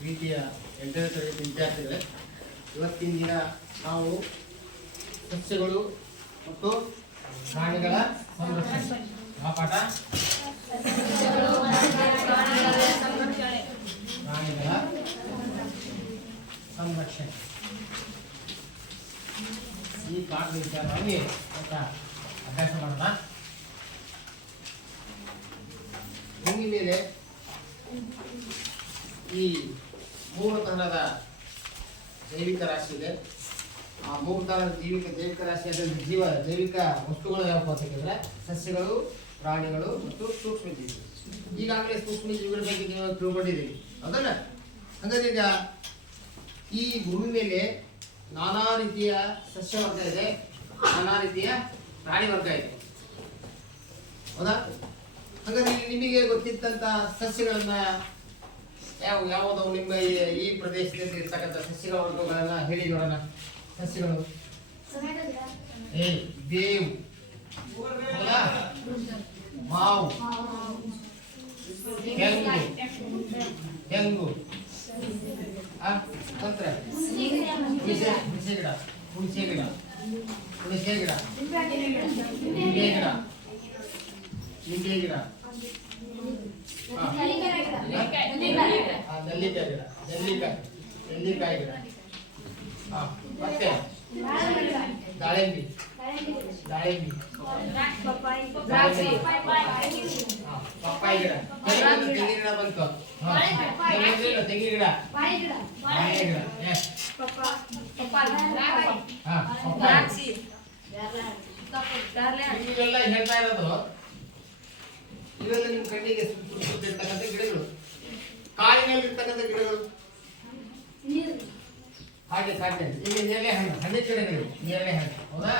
ಪ್ರೀತಿಯ 8ನೇ ತರಗತಿ ವಿದ್ಯಾರ್ಥಿಗಳೇ, ಇವತ್ತಿನ ದಿನ ನಾವು ಸಸ್ಯಗಳು ಮತ್ತು ಪ್ರಾಣಿಗಳ ಸಂರಕ್ಷಣೆ ಪಾಠ ಪ್ರಾಣಿಗಳ ಸಂರಕ್ಷಣೆ ಈ ಪಾಠದ ವಿಚಾರವಾಗಿ ಅಭ್ಯಾಸ ಮಾಡೋಣ. ಭೂಮಿ ಮೇಲೆ ಈ 3 ತರಹದ ಜೈವಿಕ ರಾಶಿ ಇದೆ. ಆ 3 ತರಹದ ಜೈವಿಕ ರಾಶಿ ಅದರಲ್ಲಿ ಜೈವಿಕ ವಸ್ತುಗಳು ಯಾವಪ್ಪ ಅಂತಂದ್ರೆ ಸಸ್ಯಗಳು, ಪ್ರಾಣಿಗಳು ಮತ್ತು ಸೂಕ್ಷ್ಮಜೀವಿ. ಈಗಾಗಲೇ ಸೂಕ್ಷ್ಮಜೀವಿಗಳ ಬಗ್ಗೆ ನೀವು ತಿಳ್ಕೊಂಡಿದ್ದೀರಿ, ಹೌದಲ್ಲ? ಹಾಗಾದ್ರೆ ಈಗ ಈ ಭೂಮಿ ಮೇಲೆ ನಾನಾ ರೀತಿಯ ಸಸ್ಯ ವರ್ಗ ಇದೆ, ನಾನಾ ರೀತಿಯ ಪ್ರಾಣಿ ವರ್ಗ ಇದೆ, ಹೌದಾ? ಹಾಗಾದ್ರೆ ನಿಮಗೆ ಗೊತ್ತಿದ್ದಂತ ಸಸ್ಯಗಳನ್ನ ಯಾವುದವು ನಿಮ್ಮ ಈ ಪ್ರದೇಶದಲ್ಲಿ ಇರ್ತಕ್ಕಂಥ ಸಸ್ಯಗಳ ವರ್ಗಗಳನ್ನ ಹೇಳಿ ನೋಡೋಣ. ಸಸ್ಯಗಳು ಬೇವು, ಮಾವು, ತೆಂಗು, ನಂತರ ಹುಣಸೆ ಗಿಡ, ಹುಣಸೆ ಗಿಡ, ಹುಣಸೆ ಗಿಡ, ನಿಂಬೆ ಗಿಡ, ನಿಂಬೆ ಗಿಡ, ನೆಲ್ಲಿಕಾಯಿ ಗಿಡ, ನೆಲ್ಲಿಕಾಯಿ ಗಿಡ, ಮತ್ತೆ ದಾಳಿಂಬಿ, ದಾಳಿಂಬಿ, ಪಪ್ಪಾಯಿ ಗಿಡ, ತೆಂಗಿನ ಗಿಡ ಬಂತು, ತೆಂಗಿನ ಗಿಡ, ಬಾಳೆ ಗಿಡ, ಇವೆಲ್ಲ ಹೇಳ್ತಾ ಇರೋದು ಇವೆಲ್ಲ ನಿಮ್ಮ ಕಣ್ಣಿಗೆ ಸುತ್ತಿರ್ತಕ್ಕಂಥ ಗಿಡಗಳು, ಕಾಡಿನಲ್ಲಿರ್ತಕ್ಕಂಥ ಗಿಡಗಳು. ಹಾಗೆ ಸಾಧ್ಯ ಇಲ್ಲಿ ನೇರಳೆ ಹಣ್ಣು, ಹಣ್ಣಿನ ಗಿಡಗಳು, ನೇರಳೆ ಹಣ್ಣು, ಹೌದಾ?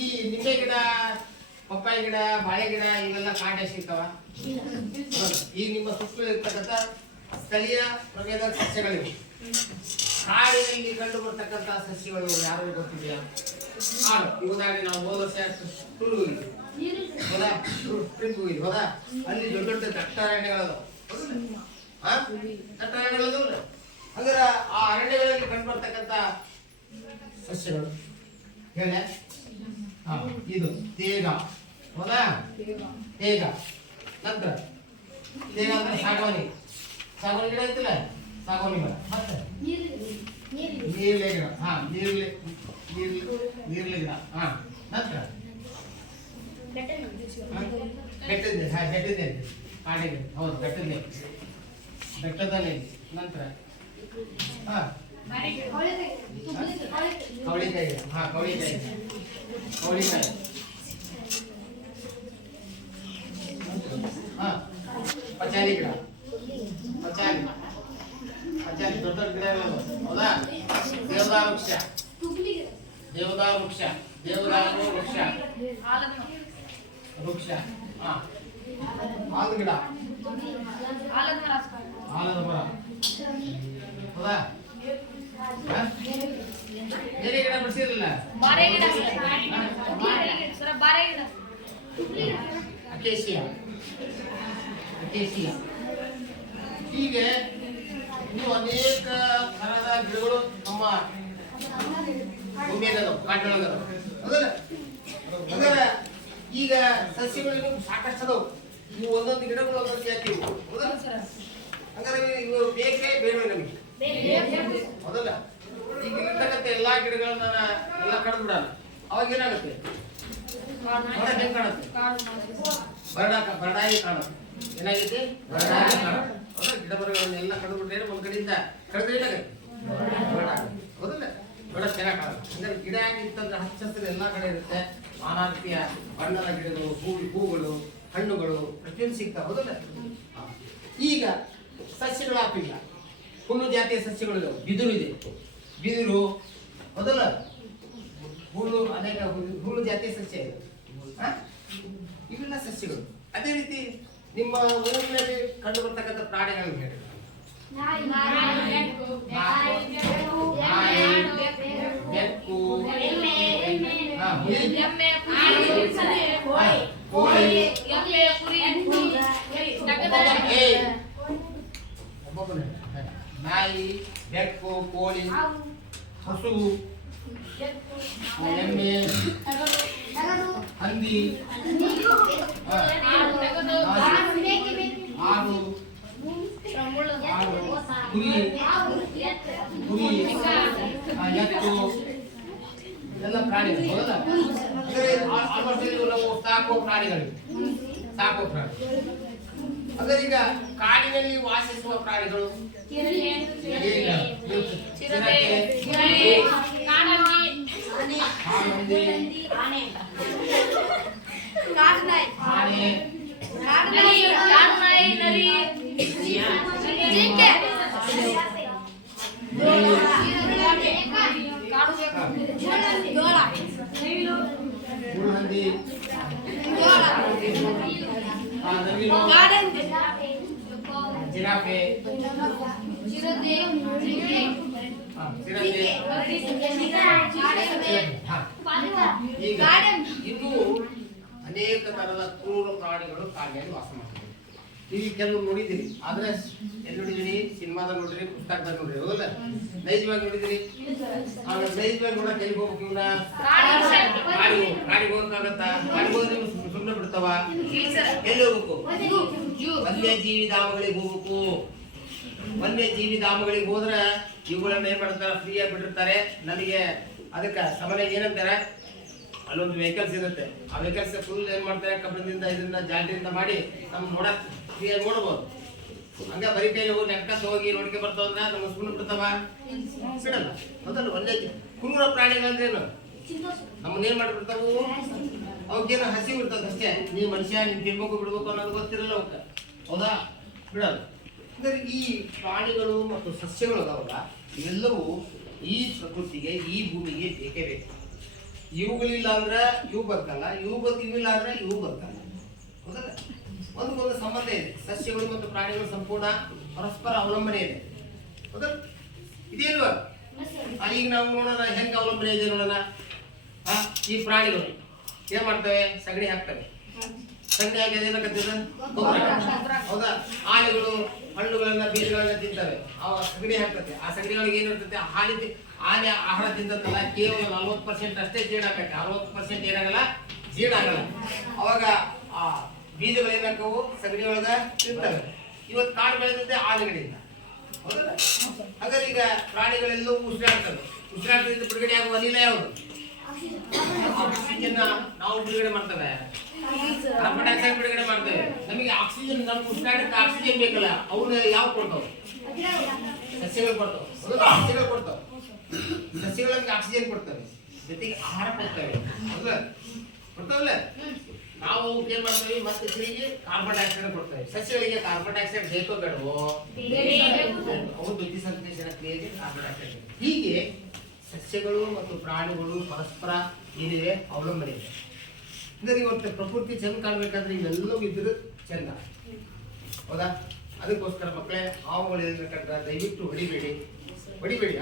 ಈ ನಿಂಬೆ ಗಿಡ, ಪಪ್ಪಾಯಿ ಗಿಡ, ಬಾಳೆ ಗಿಡ ಇವೆಲ್ಲ ಕಾಂಡ ಸಿಗ್ತಾವ. ಈಗ ನಿಮ್ಮ ಸುತ್ತಲೂ ಇರ್ತಕ್ಕಂಥ ಸ್ಥಳೀಯ ಪ್ರಭೇದ ಸಸ್ಯಗಳಿವೆ. ಕಾಡಿನಲ್ಲಿ ಕಂಡು ಬರ್ತಕ್ಕಂಥ ಸಸ್ಯಗಳು ಯಾರು ಗೊತ್ತಿದೆಯಾ? ಉದಾಹರಣೆ ನಾವು ಹೋದ ವರ್ಷ ಟೂರ್ ಹೋಗಿದ್ವಿ, ಹೌದಾ? ಟ್ರಿಪ್ ಹೋಗಿದ್ವಿ, ಹೌದಾ? ಅಲ್ಲಿ ದೊಡ್ಡ ದೊಡ್ಡ ದಟ್ಟಾರಣ್ಯಗಳದು, ದಟ್ಟಾರಣ್ಯಗಳದು. ಹಾಗಾದ್ರೆ ಆ ಅರಣ್ಯಗಳಲ್ಲಿ ಕಂಡು ಬರ್ತಕ್ಕಂಥ ಸಸ್ಯಗಳು ಹೇಳ, ಇದು ತೇಗ, ಹೌದಾ? ತೇಗ. ನಂತರ ತೇಗ ಅಂದ್ರೆ ಸಾಗವಾನಿ, ಸಾಗವಾನಿ ಗಿಡ ಐತಿಲ್ಲ, ಸಾಗವಾನಿ ಗಿಡ. ಮತ್ತೆ ನೀರ್ಲೆ ಗಿಡ, ನೀರ್ಲೆ ಗಿಡ. ನಂತರ ಬೆಟ್ಟದ ಕಾಡಿಗೆ, ಹೌದು, ಬೆಟ್ಟದಲ್ಲಿ. ನಂತರ ಕವಳಿಕಾಯಿ ಗಿಡ, ಕವಳಿಕಾಯಿ, ಕವಳಿಕಾಯಿ. ಪಚಾಲಿ ಗಿಡ, ಪಚಾಲಿ, ಪಚಾಲಿ ದೊಡ್ಡ ದೊಡ್ಡ ಗಿಡ ಇರೋದು, ಹೌದಾ? ದೇವದಾರು ವೃಕ್ಷ, ದೇವದಾರು ವೃಕ್ಷ, ದೇವದಾರು ವೃಕ್ಷ, ವೃಕ್ಷ. ಆಲದ ಗಿಡ, ಆಲದ ಮರ, ಹೌದಾ? ಬೇರೆ ಗಿಡ ಬಿಡಿಸಿರಲಿಲ್ಲ, ಅಕೇಶಿಯಾ, ಅಕೇಶಿಯಾ. ಹೀಗೆ ಇನ್ನು ಅನೇಕ ತರಹದ ಗಿಡಗಳು ನಮ್ಮ ಭೂಮಿಯಾಗದ, ಕಾಡಿನೊಳಗದ, ಹೌದಲ್ಲ? ಹಾಗಾದ್ರೆ ಈಗ ಸಸ್ಯಗಳು ಸಾಕಷ್ಟು ಅದಾವು. ಇವು ಒಂದೊಂದು ಗಿಡಗಳು ಒಂದೊಂದು ಜಾತಿ, ಹೌದಲ್ಲ? ಹಾಗಾದ್ರೆ ಇವು ಬೇಕೇ ಬೇಡವೇ ನಮಗೆ, ಹೌದಲ್ಲ? ಈಗ ಇರ್ತಕ್ಕಂಥ ಎಲ್ಲಾ ಗಿಡಗಳನ್ನ ಎಲ್ಲ ಕಡ್ದು ಬಿಡಲ್ಲ, ಅವಾಗ ಏನಾಗುತ್ತೆ? ಹೆಂಗ್ ಕಾಣುತ್ತೆ? ಬರಡಾಗಿ ಕಾಣುತ್ತೆ. ಏನಾಗೈತಿ? ಬರಡಾಗಿ ಕಾಣುತ್ತೆ, ಹೌದಾ? ಗಿಡ ಮರಗಳನ್ನೆಲ್ಲ ಕಡ್ದು ಬಿಟ್ರೆ ಒಂದ್ ಕಡೆಯಿಂದ ಕಡಿದ್ರೆ ಏನಾಗುತ್ತೆ? ಹೌದಲ್ಲ? ಬಹಳ ಚೆನ್ನಾಗಿ ಕಾಣುತ್ತೆ. ಅಂದ್ರೆ ಗಿಡ ಆಗಿತ್ತಂದ್ರೆ ಹಚ್ಚ ಹಸಿರು ಎಲ್ಲಾ ಕಡೆ ಇರುತ್ತೆ. ನಾನಾ ರೀತಿಯ ಬಣ್ಣದ ಗಿಡಗಳು, ಹೂಗಳು, ಹಣ್ಣುಗಳು ಪ್ರತಿಯೊಂದು ಸಿಗ್ತಾವೆ, ಹೌದಲ್ಲ? ಈಗ ಸಸ್ಯಗಳು ಹಾಕಿಲ್ಲ, ಹುಲ್ಲು ಜಾತಿಯ ಸಸ್ಯಗಳು, ಬಿದಿರು ಇದೆ, ಬಿದಿರು, ಹೌದಲ್ಲ? ಹುಲ್ಲು, ಅನೇಕ ಹುಲ್ಲು ಜಾತಿಯ ಸಸ್ಯ ಇದೆ, ಇವೆಲ್ಲ ಸಸ್ಯಗಳು. ಅದೇ ರೀತಿ ನಿಮ್ಮ ಊರಿನಲ್ಲಿ ಕಂಡು ಬರ್ತಕ್ಕಂಥ ಪ್ರಾಣಿಗಳನ್ನು ಹೇಳಿ. ಬೆಕ್ಕು, ನಾಯಿ, ಬೆಕ್ಕು, ಕೋಳಿ, ಹಸು, ಎಮ್ಮೆ, ಹಂದಿ, ಆಡು, ಕುರಿ, ಎತ್ತು ಎಲ್ಲ ಪ್ರಾಣಿಗಳು ಹೌದಲ್ಲ. ಆಲ್ಮೋಸ್ಟ್ ನಾವು ಸಾಕೋ ಪ್ರಾಣಿಗಳು ಅಂದರೆ ಈಗ ಕಾಡಿನಲ್ಲಿ ವಾಸಿಸುವ ಪ್ರಾಣಿಗಳು ಜಿರಾಫೆ, ಈಗ ಇನ್ನೂ ಅನೇಕ ತರದ ಕ್ರೂರ ಪ್ರಾಣಿಗಳು ಕಾಡಿನಲ್ಲಿ ವಾಸ ಮಾಡ್ತವೆ. ನೀವು ಕೆಲವು ನೋಡಿದಿರಿ, ಆದ್ರೆ ಎಲ್ಲಿ ನೋಡಿದಿರಿ? ಸಿನಿಮಾದಾಗ ನೋಡಿರಿ, ಪುಸ್ತಕದಾಗ ನೋಡಿರಿ, ಹೌದಲ್ಲ? ನೈಜವಾಗಿ ನೋಡಿದಿರಿ? ಆಗ ನೈಜವಾಗಿ ನೋಡಕ್ ಎಲ್ಲಿ ಹೋಗ್ಬೇಕು? ಇವನ್ನ ಕಾಡಿಗೆ ಹೋಗಕ್ಕಾಗತ್ತಾ? ಕಾಡಿಗೆ ಹೋದ್ರೆ ಸುಮ್ಮನೆ ಬಿಡ್ತಾವ? ಎಲ್ಲಿ ಹೋಗ್ಬೇಕು? ವನ್ಯಜೀವಿ ಧಾಮಗಳಿಗೆ ಹೋಗ್ಬೇಕು. ವನ್ಯಜೀವಿ ಧಾಮಗಳಿಗೆ ಹೋದ್ರೆ ಇವುಗಳನ್ನ ಏನ್ ಮಾಡ್ತಾರೆ? ಫ್ರೀಯಾಗಿ ಬಿಟ್ಟಿರ್ತಾರೆ. ನಮಗೆ ಅದಕ್ಕೆ ಸಾಮಾನ್ಯ ಏನಂತಾರೆ, ಅಲ್ಲೊಂದು ವೆಹಿಕಲ್ಸ್ ಇರುತ್ತೆ. ಆ ವೆಹಿಕಲ್ಸ್ ಫುಲ್ ಏನ್ ಮಾಡ್ತಾರೆ? ಕಬ್ಬಿಣದಿಂದ ಇದರಿಂದ ಜಾಲರಿಯಿಂದ ಮಾಡಿ ನಮ್ಗೆ ನೋಡಕ್ ಫ್ರೀಯಾಗಿ ನೋಡ್ಬೋದು. ಹಂಗ ಬರೀ ಕೈಲಿ ಹೋಗಿ ನೆಕ್ಕಂತ ಹೋಗಿ ನೋಡ್ಕೆ ಬರ್ತಾವ ಅಂದ್ರೆ ನಮ್ಗೆ ಸುಮ್ಮನೆ ಬಿಡ್ತಾವ? ಬಿಡಲ್ಲ, ಹೌದಲ್ಲ? ವನ್ಯಜೀವಿ ಕ್ರೂರ ಪ್ರಾಣಿಗಳಂದ್ರೇನು? ನಮ್ಮನ್ನೇನ್ ಮಾಡಿಬಿಡ್ತಾವು? ಅವಕ್ಕೇನು ಹಸಿವು ಇರ್ತದೆ ಅಷ್ಟೇ. ನೀ ಮನುಷ್ಯ ನೀನ್ ತಿನ್ಬೇಕು ಬಿಡ್ಬೇಕು ಅನ್ನೋದು ಗೊತ್ತಿರಲ್ಲ ಅವಕ್ಕೆ, ಹೌದಾ? ಬಿಡಲ್ಲ. ಅಂದ್ರೆ ಈ ಪ್ರಾಣಿಗಳು ಮತ್ತು ಸಸ್ಯಗಳು ಅದಾವಲ್ಲ, ಇವೆಲ್ಲವೂ ಈ ಪ್ರಕೃತಿಗೆ, ಈ ಭೂಮಿಗೆ ಬೇಕೇ ಬೇಕು. ಇವುಗಳಿಲ್ಲ ಅಂದ್ರೆ ಇವು ಬದುಕಲ್ಲ, ಇವಿಲ್ಲ ಅಂದ್ರೆ ಇವು ಬದುಕಲ್ಲ, ಹೌದಲ್ಲ? ಒಂದಕ್ಕೊಂದು ಸಂಬಂಧ ಇದೆ. ಸಸ್ಯಗಳು ಮತ್ತು ಪ್ರಾಣಿಗಳು ಸಂಪೂರ್ಣ ಪರಸ್ಪರ ಅವಲಂಬನೆ ಇದೆ, ಹೌದಲ್ಲ? ಇದೇಲ್ವಾ? ಈಗ ನಾವು ನೋಡೋಣ ಹೆಂಗೆ ಅವಲಂಬನೆ ಇದೆ ನೋಡೋಣ. ಈ ಪ್ರಾಣಿಗಳು ಏನ್ ಮಾಡ್ತವೆ? ಸಗಣಿ ಹಾಕ್ತವೆ. ಸಗಣಿ ಹಾಕಿದ ಏನಕ್ಕಂತಿದ? ಗೊಬ್ಬರ, ಹೌದಾ? ಆನೆಗಳು ಹಣ್ಣುಗಳನ್ನ ಬೀಜಗಳನ್ನ ತಿಂತವೆ, ಅವ ಸಗಣಿ ಹಾಕ್ತದೆ. ಆ ಸಗಣಿಗಳಿಗೆ ಏನಿರ್ತದೆ? ಆನೆ ಆಹಾರ ತಿಂತಲ್ಲ, ಕೇವಲ 40% ಅಷ್ಟೇ ಜೀರ್ಣ ಆಗತ್ತೆ. 60% ಏನಾಗಲ್ಲ, ಜೀರ್ಣ ಆಗಲ್ಲ. ಅವಾಗ ಆ ಬೀಜಗಳು ಏನಾಗ್ತವು? ಸಗಣಿ ಒಳಗ ತಿಂತವೆ. ಇವತ್ತು ಕಾಡು ಬೆಳೆದಿದ್ದೆ ಆನೆಗಳಿಂದ, ಹೌದಲ್ಲ? ಹಾಗಾದ್ರೆ ಈಗ ಪ್ರಾಣಿಗಳೆಲ್ಲವೂ ಉಸಿರಾಡ್ತವೆ. ಉಸಿರಾಟದಿಂದ ಬಿಡುಗಡೆ ಆಗುವ ಅನಿಲ ಯಾವುದು? ಆಕ್ಸಿಜನ್ ನಾವು ಬಿಡುಗಡೆ ಮಾಡ್ತೇವೆ, ಕಾರ್ಬನ್ ಡೈಆಕ್ಸೈಡ್ ಬಿಡುಗಡೆ ಮಾಡ್ತೇವೆ. ನಮಗೆ ಆಕ್ಸಿಜನ್, ನಮ್ಮ ಉಸಿರಾಟಕ್ಕೆ ಆಕ್ಸಿಜನ್ ಬೇಕಲ್ಲ, ಅವನ್ನ ಯಾವ ಕೊಡ್ತಾವೆ? ಸಸ್ಯಗಳು ಕೊಡ್ತಾವೆ, ಸಸ್ಯಗಳು ಕೊಡ್ತಾವೆ. ಸಸ್ಯಗಳಿಗೆ ಆಕ್ಸಿಜನ್ ಕೊಡ್ತವೆ, ಜೊತೆಗೆ ಆಹಾರ ಕೊಡ್ತವೆ, ಹೌದಾ? ಕೊಡ್ತಾವಲ್ಲ? ನಾವು ಏನ್ ಮಾಡ್ತೇವೆ? ಮತ್ತೆ ತಿರುಗಿ ಕಾರ್ಬನ್ ಡೈಆಕ್ಸೈಡ್ ಕೊಡ್ತೇವೆ. ಸಸ್ಯಗಳಿಗೆ ಕಾರ್ಬನ್ ಡೈಆಕ್ಸೈಡ್ ಬೇಕೋ ಬೇಡವೋ? ಅವು ದ್ಯುತಿಸಂಶ್ಲೇಷಣ ಕ್ರಿಯೆಗೆ ಕಾರ್ಬನ್ ಡೈಆಕ್ಸೈಡ್. ಹೀಗೆ ಸಸ್ಯಗಳು ಮತ್ತು ಪ್ರಾಣಿಗಳು ಪರಸ್ಪರ ಏನಿದೆ? ಅವಲಂಬನೆ ಇದೆ. ಅಂದ್ರೆ ಇವತ್ತು ಪ್ರಕೃತಿ ಚೆಂದ ಕಾಣ್ಬೇಕಾದ್ರೆ ಇವೆಲ್ಲವೂ ಇದ್ರು ಚೆಂದ, ಹೌದಾ? ಅದಕ್ಕೋಸ್ಕರ ಮಕ್ಕಳೇ, ಹಾವುಗಳು ಕಂಡ್ರೆ ದಯವಿಟ್ಟು ಹೊಡಿಬೇಡಿ.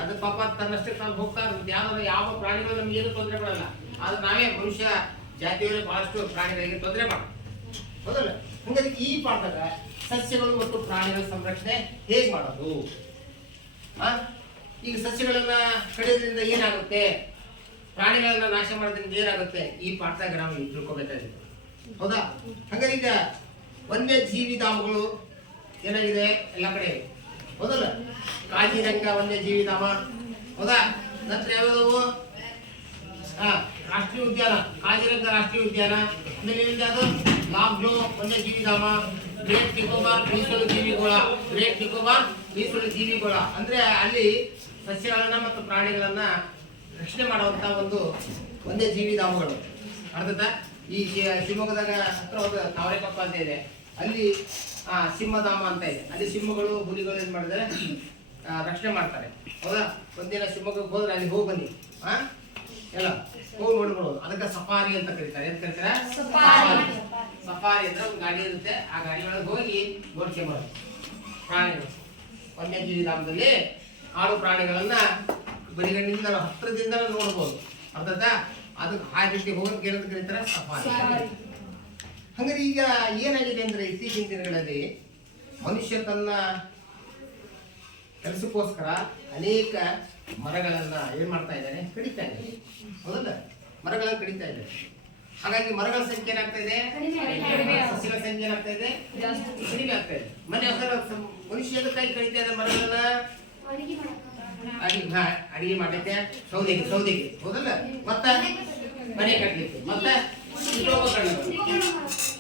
ಅದು ಪಾಪ ತನ್ನಷ್ಟೇ ತಾನು ಹೋಗ್ತಾ ಇರುತ್ತೆ. ಯಾವ ಪ್ರಾಣಿಗಳು ನಮ್ಗೆ ಏನು ತೊಂದರೆ ಕೊಡಲ್ಲ. ಆದ್ರೆ ನಾವೇ ಮನುಷ್ಯ ಜಾತಿಯವರೇ ಬಹಳಷ್ಟು ಪ್ರಾಣಿಗಳಿಗೆ ತೊಂದರೆ ಮಾಡ, ಹೌದಲ್ಲ? ಹಂಗಾಗಿ ಈ ಪಾಠದಾಗ ಸಸ್ಯಗಳು ಮತ್ತು ಪ್ರಾಣಿಗಳ ಸಂರಕ್ಷಣೆ ಹೇಗೆ ಮಾಡೋದು? ಈಗ ಸಸ್ಯಗಳನ್ನ ಕಡಿಯೋದ್ರಿಂದ ಏನಾಗುತ್ತೆ, ಪ್ರಾಣಿಗಳನ್ನ ನಾಶ ಮಾಡೋದ್ರಿಂದ ಏನಾಗುತ್ತೆ, ಈ ಪಾಠದಾಗ ನಾವು ತಿಳ್ಕೊಬೇಕಾಗಿದೆ, ಹೌದಾ? ಹಂಗಾರೆ ಈಗ ವನ್ಯಜೀವಿ ಧಾಮಗಳು ಏನಾಗಿದೆ? ಎಲ್ಲ ಕಡೆ, ಹೌದಲ್ಲ? ಕಾಜಿರಂಗ ವನ್ಯಜೀವಿ ಧಾಮ, ಹೌದಾ? ನಂತರ ಯಾವ್ಯಾವು? ರಾಷ್ಟ್ರೀಯ ಉದ್ಯಾನ, ಕಾಜಿರಂಗ ರಾಷ್ಟ್ರೀಯ ಉದ್ಯಾನ. ಯಾವುದು? ಲಾಬ್ಜೋ ವನ್ಯಜೀವಿ ಧಾಮ, ಗ್ರೇಟ್ ನಿಕೋಬಾರ್ ಮೀಸಲು ಜೀವಿಗಳ ಅಂದ್ರೆ ಅಲ್ಲಿ ಸಸ್ಯಗಳನ್ನ ಮತ್ತು ಪ್ರಾಣಿಗಳನ್ನ ರಕ್ಷಣೆ ಮಾಡುವಂತ ಒಂದು ವನ್ಯಜೀವಿ ಧಾಮಗಳು. ಅರ್ಥಾತ್ ಈ ಶಿವಮೊಗ್ಗದಾಗ ಹತ್ರ ಒಂದು ತಾವರೆಕೊಪ್ಪ ಅಂತ ಇದೆ, ಅಲ್ಲಿ ಸಿಂಹಧಾಮ ಅಂತ ಇದೆ. ಅಲ್ಲಿ ಸಿಂಹಗಳು, ಹುಲಿಗಳು ಏನ್ ಮಾಡಿದ್ರೆ ರಕ್ಷಣೆ ಮಾಡ್ತಾರೆ, ಹೌದಾ? ಒಂದಿನ ಶಿವಮೊಗ್ಗಕ್ಕೆ ಹೋದ್ರೆ ಅಲ್ಲಿ ಹೋಗಿ ಬನ್ನಿ, ಎಲ್ಲ ಹೋಗಿ ನೋಡ್ಬೋದು. ಅದಕ್ಕೆ ಸಫಾರಿ ಅಂತ ಕರೀತಾರೆ. ಏನ್ ಕರೀತಾರೆ? ಸಫಾರಿ ಅಂದ್ರೆ ಒಂದು ಗಾಡಿ ಇರುತ್ತೆ, ಆ ಗಾಡಿ ಒಳಗೆ ಹೋಗಿ ನೋಡ್ಕೊಂಬರೋದು ಪ್ರಾಣಿಗಳು. ವನ್ಯಜೀವಿ ಧಾಮದಲ್ಲಿ ಆಡು ಪ್ರಾಣಿಗಳನ್ನ ಬರಿಗಣ್ಣಿಂದ ಹತ್ರದಿಂದ ನೋಡ್ಬೋದು, ಅರ್ಥಾತ್ ಅದಕ್ಕೆ ಆ ರೀತಿ ಹೋಗೋದಕ್ಕೆ ಏನಂತ ಕರೀತಾರೆ? ಸಫಾರಿ. ಹಂಗಾರೆ ಈಗ ಏನಾಗಿದೆ ಅಂದ್ರೆ ಇತ್ತೀಚಿನ ದಿನಗಳಲ್ಲಿ ಮನುಷ್ಯ ತನ್ನ ಕೆಲಸಕ್ಕೋಸ್ಕರ ಅನೇಕ ಮರಗಳನ್ನ ಏನ್ ಮಾಡ್ತಾ ಇದ್ದಾನೆ, ಕಡಿತಾ ಇದ್ದಾನೆ. ಹೌದಲ್ಲ, ಮರಗಳನ್ನು ಕಡಿತಾ ಇದ್ದಾರೆ. ಹಾಗಾಗಿ ಮರಗಳ ಸಂಖ್ಯೆ ಏನಾಗ್ತಾ ಇದೆ, ಸಸ್ಯಗಳ ಸಂಖ್ಯೆ ಏನಾಗ್ತಾ ಇದೆ, ಕಡಿಮೆ ಆಗ್ತಾ ಇದೆ. ಮನೆ ಮನುಷ್ಯನ ಕೈ ಕಡಿತಾ ಇದ್ದಾರೆ ಮರಗಳನ್ನ ಅಡಿಗೆ ಮಾಡಲಿಕ್ಕೆ, ಸೌದೆಗೆ ಹೌದಲ್ಲ, ಮತ್ತ ಮನೆ ಕಟ್ಟಲಿಕ್ಕೆ, ಮತ್ತ